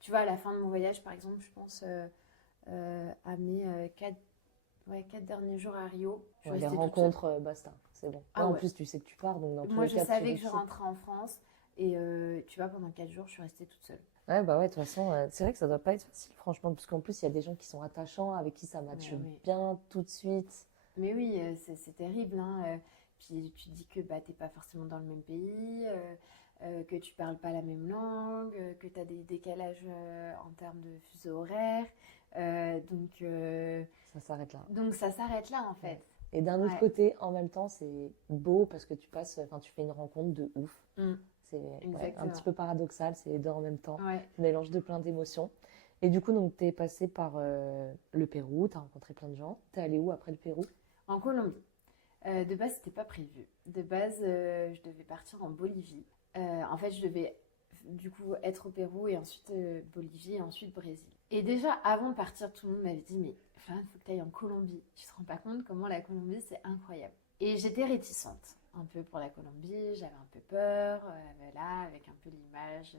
Tu vois, à la fin de mon voyage, par exemple, je pense à mes 4 derniers jours à Rio. Je suis Ouais, les restée toute seule. rencontres, basta, c'est bon. Ouais, Ah en ouais. plus, tu sais que tu pars, donc dans tous Moi, les je cas, tu savais que je réussis. rentrais en France. Et tu vois, pendant 4 jours, je suis restée toute seule. Ouais, bah ouais, de toute façon, c'est vrai que ça doit pas être facile, franchement, parce qu'en plus, il y a des gens qui sont attachants, avec qui ça matche Mais oui. bien tout de suite. Mais oui, c'est terrible, hein. Puis tu te dis que bah, t'es pas forcément dans le même pays, que tu parles pas la même langue, que tu as des décalages en termes de fuseau horaire. Donc, Ça s'arrête là. donc ça s'arrête là en Ouais. fait. Et d'un autre Ouais. côté, en même temps, c'est beau parce que enfin, tu fais une rencontre de ouf. Mm, C'est ouais, un petit exactement. peu paradoxal, c'est les deux en même temps. Ouais. Mélange de plein d'émotions. Et du coup, donc, t'es passé par le Pérou, t'as rencontré plein de gens. T'es allé où après le Pérou? En Colombie. De base, c'était pas prévu. De base, je devais partir en Bolivie. En fait, je devais du coup être au Pérou et ensuite Bolivie et ensuite Brésil. Et déjà, avant de partir, tout le monde m'avait dit, mais Florence, il faut que tu ailles en Colombie. Tu te rends pas compte comment la Colombie, c'est incroyable. Et j'étais réticente un peu pour la Colombie, j'avais un peu peur, là, avec un peu l'image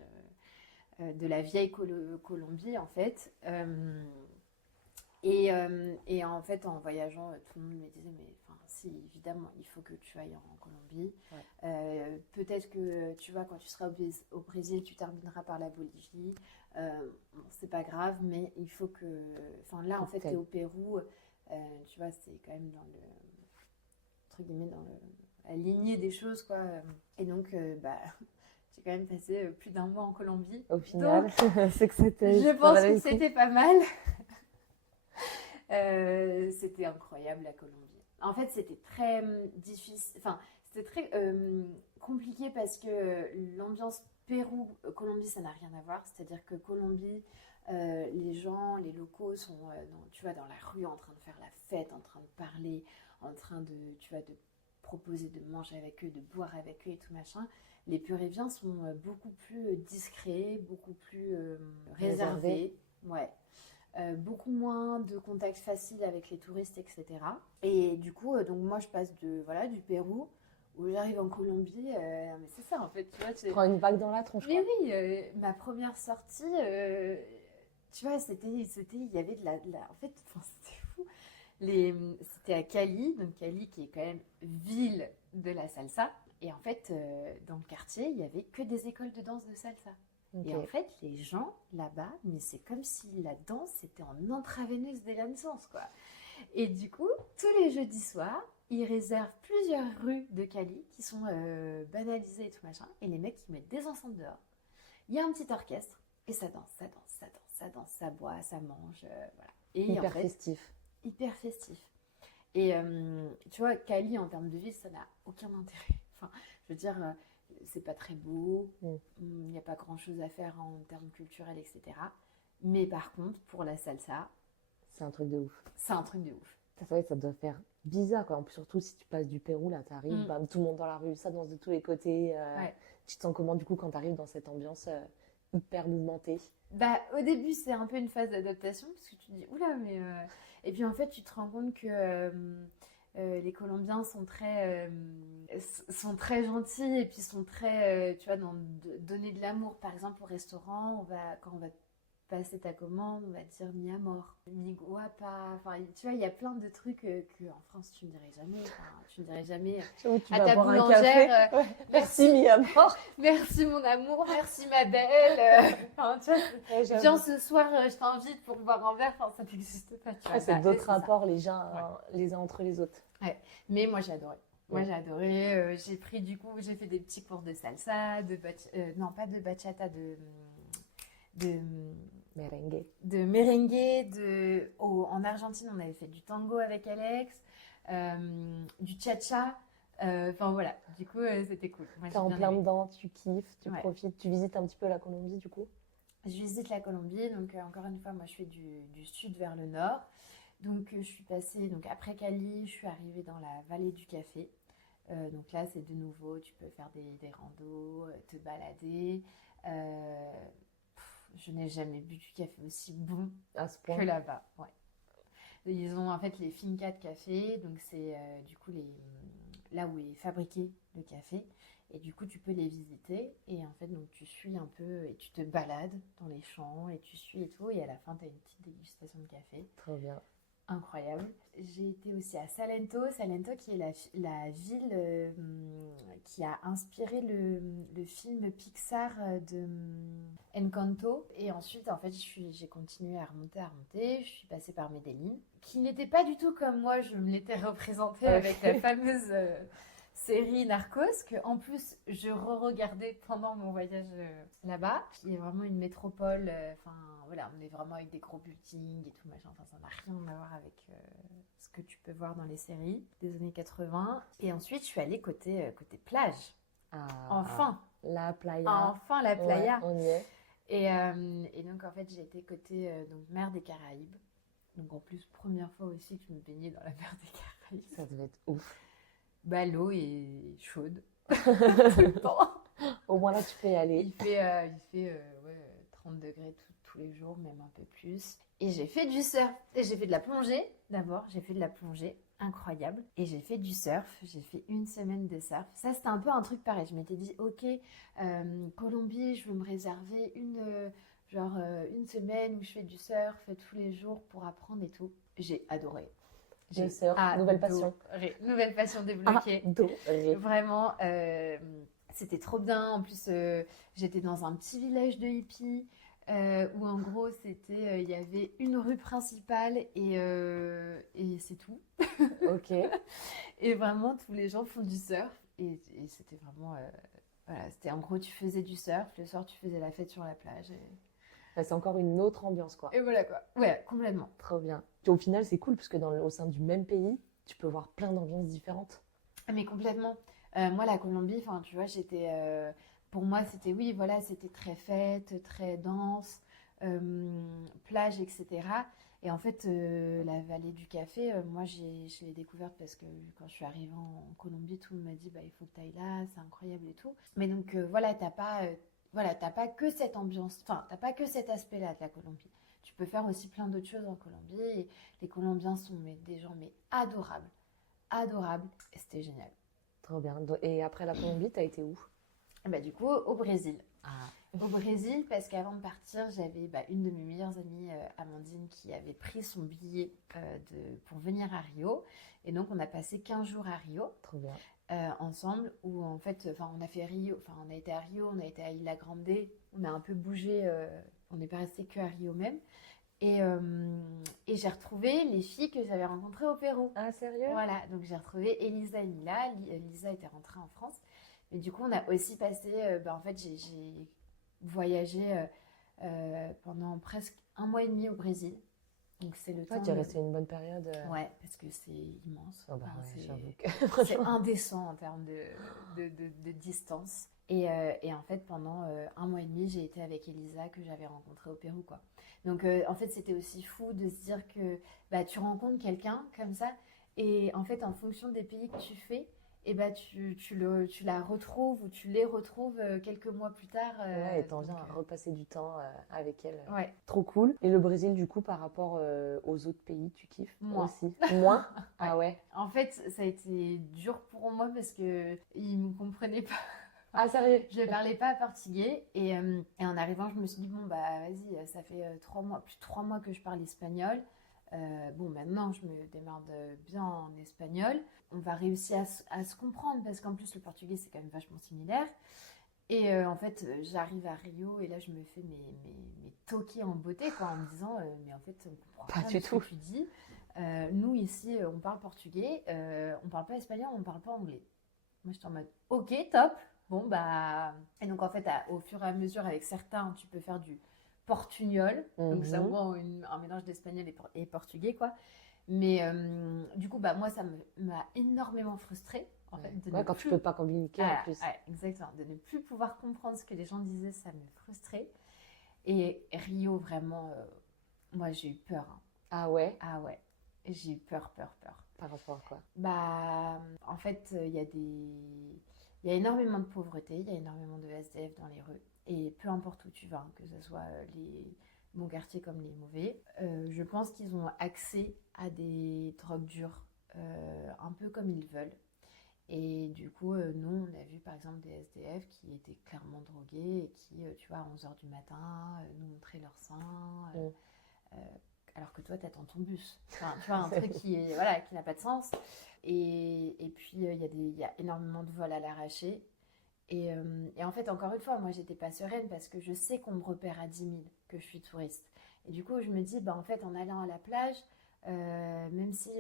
de la vieille Colombie, en fait. Et en fait, en voyageant, tout le monde me disait, mais enfin, si, évidemment, il faut que tu ailles en Colombie. Ouais. Peut-être que, tu vois, quand tu seras au Brésil, tu termineras par la Bolivie. Bon, c'est pas grave, mais il faut que... Enfin, là, en fait, tu es au Pérou. Tu vois, c'est quand même dans le... Entre guillemets, dans la lignée des choses, quoi. Et donc, bah... J'ai quand même passé plus d'un mois en Colombie. Au final, Donc, c'est que c'était. je pense que c'était pas mal. C'était incroyable la Colombie. En fait, c'était très difficile, enfin, c'était très compliqué parce que l'ambiance Pérou-Colombie, ça n'a rien à voir. C'est-à-dire que Colombie, Les gens, les locaux sont tu vois, dans la rue en train de faire la fête, en train de parler, en train de, tu vois, de proposer de manger avec eux, de boire avec eux et tout machin. Les Péruviens sont beaucoup plus discrets, beaucoup plus réservés. Ouais. Beaucoup moins de contact facile avec les touristes, etc. Et du coup, donc moi je passe du Pérou, où j'arrive en Colombie, mais c'est ça en fait, tu vois. Tu prends une vague dans la tronche, Mais quoi. oui, ma première sortie, tu vois, il y avait en fait, enfin, c'était fou. C'était à Cali, donc Cali qui est quand même ville de la salsa. Et en fait, dans le quartier, il y avait que des écoles de danse de salsa. Okay. Et en fait, les gens là-bas, mais c'est comme si la danse était en intraveineuse dès la naissance, quoi. Et du coup, tous les jeudis soirs, ils réservent plusieurs rues de Cali qui sont banalisées et tout machin. Et les mecs, ils mettent des enceintes dehors. Il y a un petit orchestre et ça danse, ça danse, ça danse, ça danse, ça boit, ça mange, voilà. Et hyper en fait, festif. Hyper festif. Et tu vois, Cali, en termes de ville, ça n'a aucun intérêt. Enfin, je veux dire, c'est pas très beau, il n'y a pas grand-chose à faire en termes culturels, etc. Mais par contre, pour la salsa, c'est un truc de ouf. C'est un truc de ouf. C'est vrai que ça doit faire bizarre, quoi. En plus, surtout si tu passes du Pérou, là, t'arrives, bam, tout le monde dans la rue, ça danse de tous les côtés. Ouais. Tu te sens comment, du coup, quand t'arrives dans cette ambiance hyper mouvementée? Bah, au début, c'est un peu une phase d'adaptation, parce que tu te dis, oula, mais... Et puis, en fait, tu te rends compte que les Colombiens sont sont très gentils, et puis sont très, tu vois, donner de l'amour. Par exemple, au restaurant, quand on va passer ta commande, on va te dire mi amor, mi guapa. Enfin, tu vois, il y a plein de trucs que en France, tu ne dirais jamais. Enfin, tu ne dirais jamais Tu à vas ta boire un boulangère, café. Ouais. Merci, mi amor. Merci mon amour, merci ma belle. Enfin, tu vois, Ouais, viens ce soir, je t'invite pour boire un verre. Enfin, ça n'existe pas. Tu vois, c'est d'autres c'est rapports les uns entre les autres. Ouais. Mais moi, j'ai adoré. Moi, j'ai adoré. J'ai pris du coup, j'ai fait des petits cours de salsa, non pas de bachata, de Merengue. De merengue. En Argentine, on avait fait du tango avec Alex, du cha-cha. Enfin voilà, du coup, c'était cool. T'es en plein dedans, tu kiffes, tu profites, tu visites un petit peu la Colombie du coup? Je visite la Colombie, donc encore une fois, moi je suis du sud vers le nord. Donc je suis passée, donc après Cali, je suis arrivée dans la vallée du café. Donc là, c'est de nouveau, tu peux faire des randos, te balader. Je n'ai jamais bu du café aussi bon à ce point que là-bas. Ouais. Ils ont en fait les fincas de café, donc c'est du coup là où est fabriqué le café. Et du coup, tu peux les visiter. Et en fait, donc tu suis un peu et tu te balades dans les champs et tu suis et tout. Et à la fin, tu as une petite dégustation de café. Trop bien. Incroyable. J'ai été aussi à Salento. Salento qui est la ville qui a inspiré le film Pixar de Encanto. Et ensuite, en fait, j'ai continué à remonter. Je suis passée par Medellín, qui n'était pas du tout comme moi, je me l'étais représentée avec la fameuse série Narcos, que en plus je re-regardais pendant mon voyage là-bas, qui est vraiment une métropole. Enfin voilà, on est vraiment avec des gros buildings et tout machin. Enfin, ça n'a rien à voir avec ce que tu peux voir dans les séries des années 80. Et ensuite, je suis allée côté plage. Enfin, la playa. Enfin la playa. Ouais, on y est. Et donc en fait, j'ai été côté donc mer des Caraïbes. Donc en plus, première fois aussi que je me baignais dans la mer des Caraïbes. Ça devait être ouf. Bah, l'eau est chaude tout le temps. Au moins là, tu peux y aller. Il fait 30 degrés tous les jours, même un peu plus. Et j'ai fait du surf. Et j'ai fait de la plongée. D'abord, j'ai fait de la plongée. Incroyable. Et j'ai fait du surf. J'ai fait une semaine de surf. Ça, c'était un peu un truc pareil. Je m'étais dit, ok, Colombie, je veux me réserver une semaine où je fais du surf tous les jours pour apprendre et tout. J'ai adoré. Nouvelle passion. Nouvelle passion débloquée. Vraiment, c'était trop bien. En plus, j'étais dans un petit village de hippies où en gros, il y avait une rue principale et c'est tout. Ok. Et vraiment, tous les gens font du surf. Et c'était vraiment... voilà, c'était en gros, tu faisais du surf. Le soir, tu faisais la fête sur la plage. C'est encore une autre ambiance, quoi. Et voilà, quoi. Ouais, complètement. Trop bien. Au final, c'est cool, parce que au sein du même pays, tu peux voir plein d'ambiances différentes. Mais complètement. Moi, la Colombie, tu vois, pour moi, c'était, oui, voilà, c'était très fête, très dense. plage, etc. Et en fait, la vallée du café, moi, je l'ai découverte parce que quand je suis arrivée en Colombie, tout le monde m'a dit, bah, il faut que tu ailles là, c'est incroyable et tout. Mais donc, voilà, t'as pas que cette ambiance, enfin, t'as pas que cet aspect-là de la Colombie. Tu peux faire aussi plein d'autres choses en Colombie. Et les Colombiens sont des gens mais adorables, adorables. Et c'était génial. Trop bien. Et après la Colombie, t'as été où? Et bah, du coup, au Brésil. Ah, Au Brésil, parce qu'avant de partir, j'avais une de mes meilleures amies, Amandine, qui avait pris son billet pour venir à Rio. Et donc, on a passé 15 jours à Rio trop bien. ensemble, où en fait, on a fait Rio, on a été à Rio, on a été à Ilha Grande, on a un peu bougé, on n'est pas resté que à Rio même. Et j'ai retrouvé les filles que j'avais rencontrées au Pérou. Ah, sérieux? Voilà, donc j'ai retrouvé Elisa et Mila. Elisa était rentrée en France. Mais du coup, on a aussi passé, en fait, j'ai voyagé pendant presque 1 mois et demi au Brésil. Donc c'est le Ouais, temps tu es de... resté une bonne période. Ouais, parce que c'est immense. Oh bah Enfin, ouais, j'avoue c'est que indécent en termes de distance. Et en fait, pendant 1 mois et demi, j'ai été avec Elisa que j'avais rencontrée au Pérou, quoi. Donc en fait, c'était aussi fou de se dire que bah, tu rencontres quelqu'un comme ça, et en fait, en fonction des pays que tu fais, et bah, tu la retrouves ou tu les retrouves quelques mois plus tard. ouais, et t'en viens Donc, à repasser du temps avec elle. ouais, Trop cool. Et le Brésil, du coup, par rapport aux autres pays, tu kiffes moi. aussi? Moins? Ouais. Ah ouais. En fait, ça a été dur pour moi parce que ils me comprenaient pas. Ah, sérieux? Je parlais pas portugais et en arrivant, je me suis dit bon bah vas-y, ça fait 3 mois, plus de 3 mois que je parle espagnol. Bon, maintenant je me démerde bien en espagnol. On va réussir à se comprendre parce qu'en plus le portugais c'est quand même vachement similaire. Et en fait, j'arrive à Rio et là je me fais mes toqués en beauté quoi, en me disant mais en fait on comprend Pas rien du de ce que tout. tu dis. Nous ici on parle portugais, on parle pas espagnol, on parle pas anglais. Moi, j'étais en mode, ok, top. Bon, bah. Et donc, en fait, au fur et à mesure, avec certains, tu peux faire du portugnol. Donc, c'est Mhm. vraiment un mélange d'espagnol et portugais, quoi. Mais du coup, bah, moi, m'a énormément frustrée, en fait, de ne Ouais, quand tu plus. peux pas communiquer en Ah, plus. ouais, exactement. De ne plus pouvoir comprendre ce que les gens disaient, ça me frustrait. Et Rio, vraiment, moi, j'ai eu peur, hein. Ah ouais? Ah ouais. J'ai eu peur, peur, peur. Par rapport à quoi? Bah, en fait, il y a énormément de pauvreté, il y a énormément de SDF dans les rues. Et peu importe où tu vas, hein, que ce soit les bons quartiers comme les mauvais, je pense qu'ils ont accès à des drogues dures, un peu comme ils veulent. Et du coup, nous, on a vu par exemple des SDF qui étaient clairement drogués et qui, tu vois, à 11 h du matin, nous montraient leur sein. Mm. Euh, alors que toi, t'attends ton bus. Enfin, tu vois, un truc voilà, qui n'a pas de sens. Et puis, il y a énormément de vols à l'arraché. Et en fait, encore une fois, moi, j'étais pas sereine parce que je sais qu'on me repère à 10 000 que je suis touriste. Et du coup, je me dis, bah, en fait, en allant à la plage, même si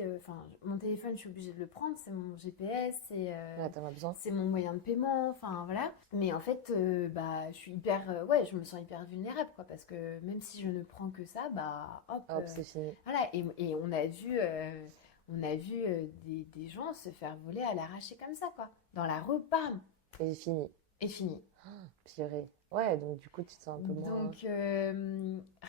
mon téléphone, je suis obligée de le prendre, c'est mon GPS, Ouais, t'en as besoin. c'est mon moyen de paiement, enfin voilà. Mais en fait, bah, je suis hyper, ouais, je me sens hyper vulnérable, quoi, parce que même si je ne prends que ça, bah, hop, Hop, c'est fini. voilà. Et on a vu des gens se faire voler à l'arraché comme ça, quoi. Dans la rue, bam, Et fini. et fini. Purée. Ouais, donc du coup, tu te sens un peu moins. Donc,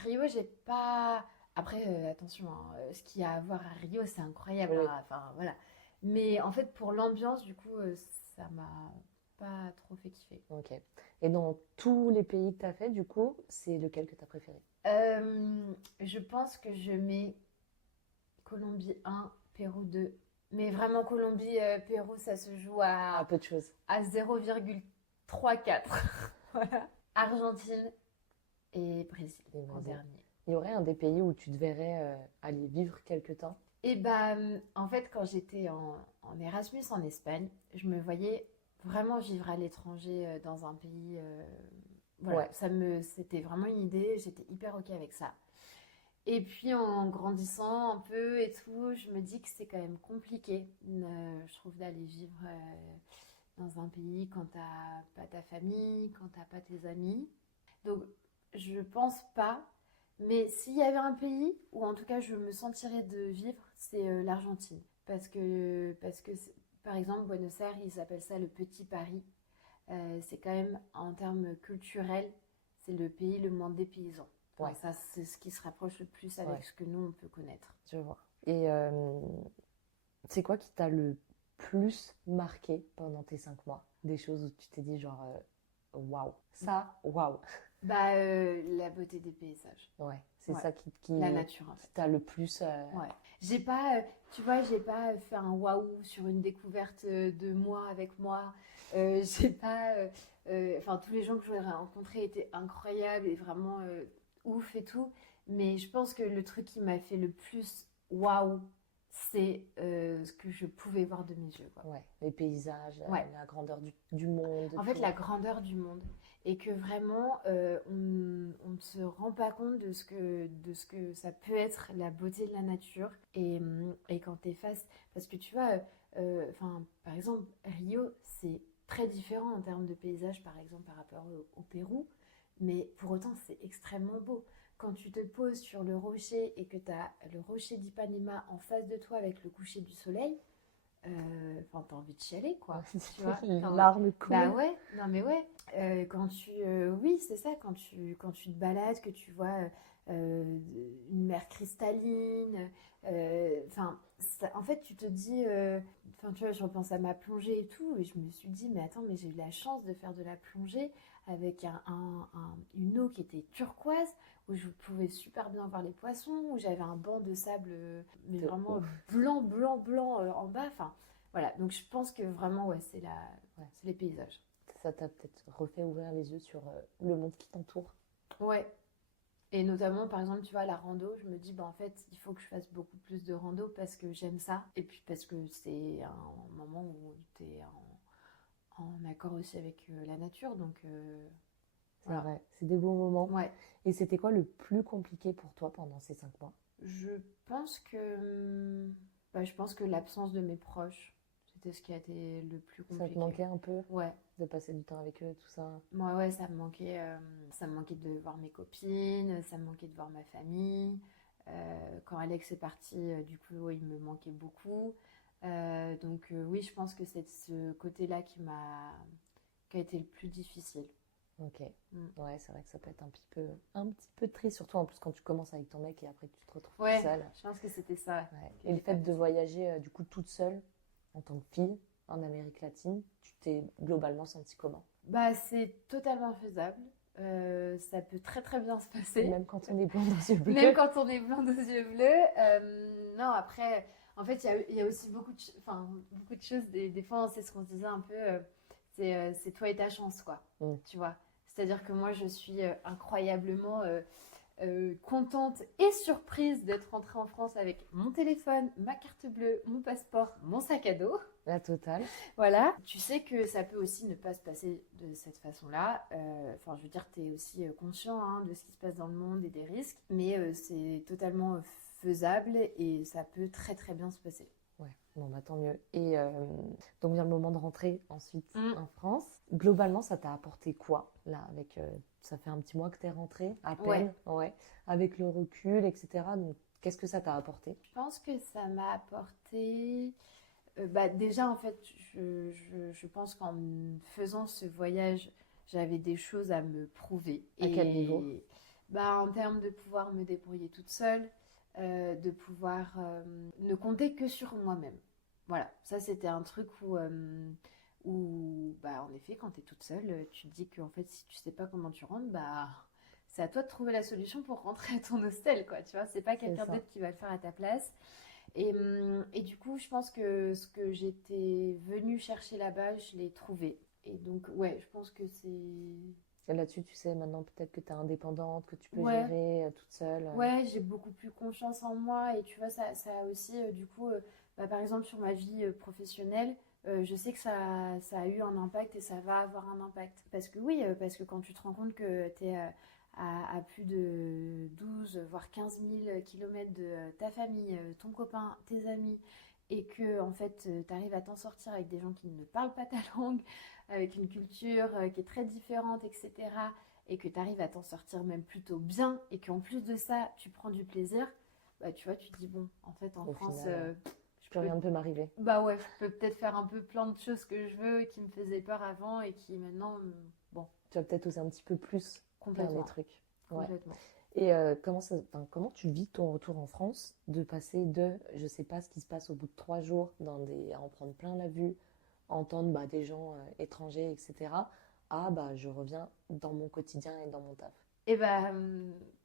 Rio, j'ai pas. Après, attention, hein, ce qu'il y a à voir à Rio, c'est incroyable, Oui. hein, enfin, voilà. Mais en fait, pour l'ambiance, du coup, ça m'a pas trop fait kiffer. Ok. Et dans tous les pays que t'as fait, du coup, c'est lequel que t'as préféré? Je pense que je mets Colombie 1, Pérou 2. Mais vraiment, Colombie, Pérou, ça se joue Ah, peu de choses. à 0,34. Voilà. Argentine et Brésil Et en Brésil. dernier. Il y aurait un des pays où tu te verrais aller vivre quelque temps? Et bah, en fait, quand j'étais en Erasmus en Espagne, je me voyais vraiment vivre à l'étranger dans un pays. Voilà, Ouais. c'était vraiment une idée, j'étais hyper ok avec ça. Et puis en grandissant un peu et tout, je me dis que c'est quand même compliqué, je trouve, d'aller vivre dans un pays quand t'as pas ta famille, quand t'as pas tes amis. Donc, je pense pas. Mais s'il y avait un pays où en tout cas je me sentirais de vivre, c'est l'Argentine. Parce que par exemple, Buenos Aires, ils appellent ça le Petit Paris. C'est quand même, en termes culturels, c'est le pays le moins dépaysant. Ouais, ça, c'est ce qui se rapproche le plus avec ce que nous, on peut connaître. Je vois. Et c'est quoi qui t'a le plus marqué pendant tes 5 mois? Des choses où tu t'es dit genre, waouh, ça, waouh. Bah, la beauté des paysages. Ouais, c'est ça qui La nature, en fait. t'a le plus... Ouais. J'ai pas, tu vois, j'ai pas fait un waouh sur une découverte de moi avec moi. J'ai pas, enfin, tous les gens que j'aurais rencontrés étaient incroyables et vraiment ouf et tout. Mais je pense que le truc qui m'a fait le plus waouh, c'est ce que je pouvais voir de mes yeux, quoi. Ouais, les paysages, Ouais. la grandeur du monde. En fait, la grandeur du monde. Et que vraiment, on ne se rend pas compte de ce que ça peut être la beauté de la nature. Et quand tu es face. Parce que tu vois, par exemple, Rio, c'est très différent en termes de paysage, par exemple, par rapport au Pérou. Mais pour autant, c'est extrêmement beau. Quand tu te poses sur le rocher et que tu as le rocher d'Ipanema en face de toi avec le coucher du soleil, t'as envie de chialer, quoi. Tu vois, les larmes coulent. Bah ouais, non mais ouais. Oui, c'est ça, quand tu te balades, que tu vois une mer cristalline, en fait, tu te dis, tu vois, je repense à ma plongée et tout, et je me suis dit, mais attends, mais j'ai eu la chance de faire de la plongée avec une eau qui était turquoise, où je pouvais super bien voir les poissons, où j'avais un banc de sable, mais vraiment blanc, blanc, blanc en bas. Enfin, voilà. Donc je pense que vraiment, ouais, c'est les paysages. Ça t'a peut-être refait ouvrir les yeux sur le monde qui t'entoure. Ouais. Et notamment, par exemple, tu vois, la rando, je me dis, bah en fait, il faut que je fasse beaucoup plus de rando parce que j'aime ça. Et puis parce que c'est un moment où tu es en accord aussi avec la nature. Donc, c'est vrai, c'est des beaux moments. Ouais. Et c'était quoi le plus compliqué pour toi pendant ces 5 mois? Je pense que l'absence de mes proches, c'était ce qui a été le plus compliqué. Ça te manquait un peu? Ouais. De passer du temps avec eux, tout ça? Moi, ouais, ça me manquait. Ça me manquait de voir mes copines, ça me manquait de voir ma famille. Quand Alex est parti, du coup, il me manquait beaucoup. Donc, oui, je pense que c'est ce côté-là qui a été le plus difficile. Ok. Ouais, c'est vrai que ça peut être un petit peu triste, surtout en plus quand tu commences avec ton mec et après tu te retrouves toute seule. Je pense que c'était ça. Ouais. Et le fait de voyager du coup toute seule en tant que fille en Amérique latine, tu t'es globalement sentie comment? Bah, c'est totalement faisable. Ça peut très très bien se passer. Même quand on est blonde aux yeux bleus. Même quand on est blonde aux yeux bleus. Non, après, en fait, il y a aussi beaucoup de choses. Des fois, c'est ce qu'on se disait un peu. C'est toi et ta chance, quoi. Tu vois. C'est-à-dire que moi, je suis incroyablement contente et surprise d'être rentrée en France avec mon téléphone, ma carte bleue, mon passeport, mon sac à dos. La totale. Voilà. Tu sais que ça peut aussi ne pas se passer de cette façon-là. Je veux dire, tu es aussi conscient de ce qui se passe dans le monde et des risques, mais c'est totalement faisable et ça peut très très bien se passer. Ouais, bon bah tant mieux. Et donc vient le moment de rentrer ensuite en France. Globalement, ça t'a apporté quoi là avec ça fait un petit mois que t'es rentrée, à peine, ouais, avec le recul, etc. Donc qu'est-ce que ça t'a apporté? Je pense que ça m'a apporté. Déjà en fait, je pense qu'en faisant ce voyage, j'avais des choses à me prouver. À quel niveau? En termes de pouvoir me débrouiller toute seule. De pouvoir ne compter que sur moi-même. Voilà, ça c'était un truc où en effet, quand tu es toute seule, tu te dis qu'en fait, si tu sais pas comment tu rentres, c'est à toi de trouver la solution pour rentrer à ton hostel, quoi. Tu vois, c'est pas quelqu'un d'autre qui va le faire à ta place. Et du coup, je pense que ce que j'étais venue chercher là-bas, je l'ai trouvé. Et donc, ouais, je pense que c'est... Et là-dessus, tu sais maintenant peut-être que tu es indépendante, que tu peux gérer toute seule. Ouais, j'ai beaucoup plus confiance en moi et tu vois, ça a aussi, par exemple, sur ma vie professionnelle, je sais que ça a eu un impact et ça va avoir un impact. Parce que quand tu te rends compte que tu es à plus de 12, voire 15 000 kilomètres de ta famille, ton copain, tes amis, et que en fait, tu arrives à t'en sortir avec des gens qui ne parlent pas ta langue, avec une culture qui est très différente, etc., et que tu arrives à t'en sortir même plutôt bien, et qu'en plus de ça, tu prends du plaisir, tu vois, tu te dis, bon, en fait, en France, rien ne peut m'arriver. Bah ouais, je peux peut-être faire un peu plein de choses que je veux, qui me faisaient peur avant, et qui maintenant, bon. Tu vas peut-être oser un petit peu plus faire les trucs. Complètement. Et comment tu vis ton retour en France, de passer de, je sais pas ce qui se passe au bout de 3 jours, à en prendre plein la vue, entendre des gens étrangers, etc., à je reviens dans mon quotidien et dans mon taf. Et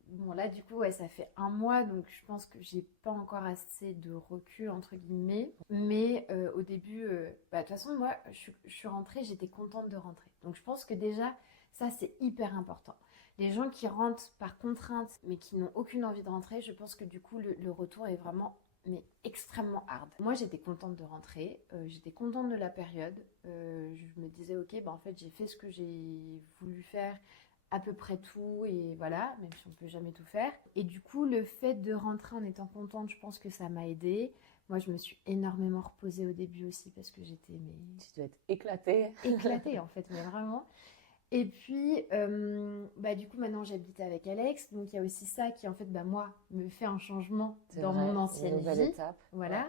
bon là du coup ouais, ça fait un mois donc je pense que j'ai pas encore assez de recul entre guillemets. Mais au début, de toute façon moi je suis rentrée, j'étais contente de rentrer. Donc je pense que déjà ça c'est hyper important. Les gens qui rentrent par contrainte mais qui n'ont aucune envie de rentrer, je pense que du coup le retour est vraiment mais extrêmement hard. Moi j'étais contente de rentrer, j'étais contente de la période. Je me disais ok en fait j'ai fait ce que j'ai voulu faire, à peu près tout, et voilà, même si on peut jamais tout faire. Et du coup, le fait de rentrer en étant contente, je pense que ça m'a aidée. Moi, je me suis énormément reposée au début aussi parce que j'étais Tu dois être éclatée. éclatée en fait, mais vraiment. Et puis, du coup, maintenant j'habite avec Alex, donc il y a aussi ça qui en fait, moi, me fait un changement dans mon ancienne vie. Étape. Voilà.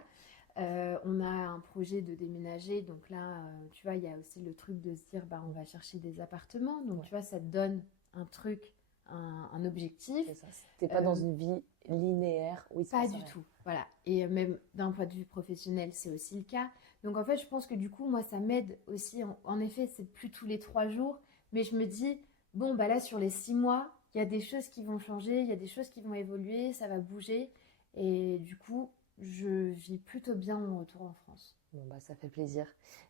Ouais. On a un projet de déménager, donc là, tu vois, il y a aussi le truc de se dire, on va chercher des appartements, donc tu vois, ça te donne un truc, un objectif. C'est ça. T'es pas dans une vie linéaire où il se Pas passe du rien. tout, voilà. Et même d'un point de vue professionnel, c'est aussi le cas. Donc en fait, je pense que du coup, moi, ça m'aide aussi. En effet, c'est plus tous les 3 jours, mais je me dis, bon, là, sur les 6 mois, il y a des choses qui vont changer, il y a des choses qui vont évoluer, ça va bouger. Et du coup, je vis plutôt bien mon retour en France. Bon, ça fait plaisir.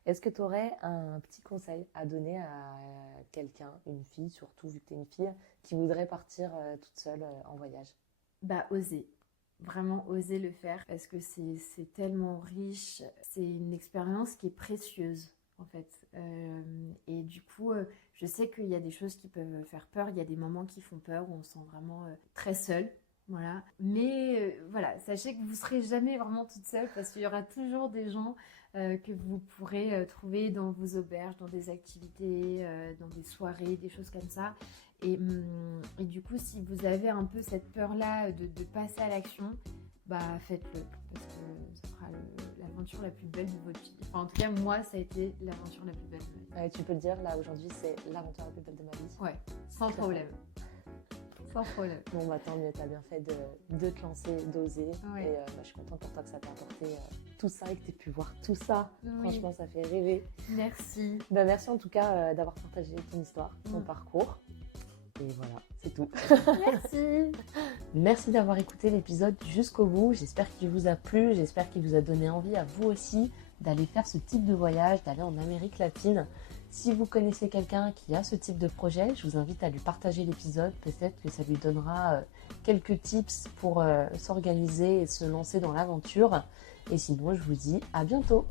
Est-ce que tu aurais un petit conseil à donner à quelqu'un, une fille, surtout vu que tu es une fille, qui voudrait partir toute seule en voyage? Oser. Vraiment oser le faire parce que c'est tellement riche. C'est une expérience qui est précieuse en fait. Et du coup, je sais qu'il y a des choses qui peuvent faire peur. Il y a des moments qui font peur où on se sent vraiment très seul. Voilà. Mais voilà, sachez que vous ne serez jamais vraiment toute seule parce qu'il y aura toujours des gens que vous pourrez trouver dans vos auberges, dans des activités, dans des soirées, des choses comme ça. Et du coup, si vous avez un peu cette peur-là de passer à l'action, faites-le parce que ça sera l'aventure la plus belle de votre vie. Enfin, en tout cas, moi, ça a été l'aventure la plus belle de ma vie. Ouais, tu peux le dire, là aujourd'hui, c'est l'aventure la plus belle de ma vie. Ouais, sans problème. Sans problème. Bon, tant mieux, t'as bien fait de te lancer, d'oser. Ouais. Et je suis contente pour toi que ça t'ait apporté tout ça et que t'aies pu voir tout ça. Oui. Franchement, ça fait rêver. Merci. Merci en tout cas d'avoir partagé ton histoire, ton parcours. Et voilà, c'est tout. Merci. Merci d'avoir écouté l'épisode jusqu'au bout. J'espère qu'il vous a plu. J'espère qu'il vous a donné envie à vous aussi d'aller faire ce type de voyage, d'aller en Amérique latine. Si vous connaissez quelqu'un qui a ce type de projet, je vous invite à lui partager l'épisode. Peut-être que ça lui donnera quelques tips pour s'organiser et se lancer dans l'aventure. Et sinon, je vous dis à bientôt.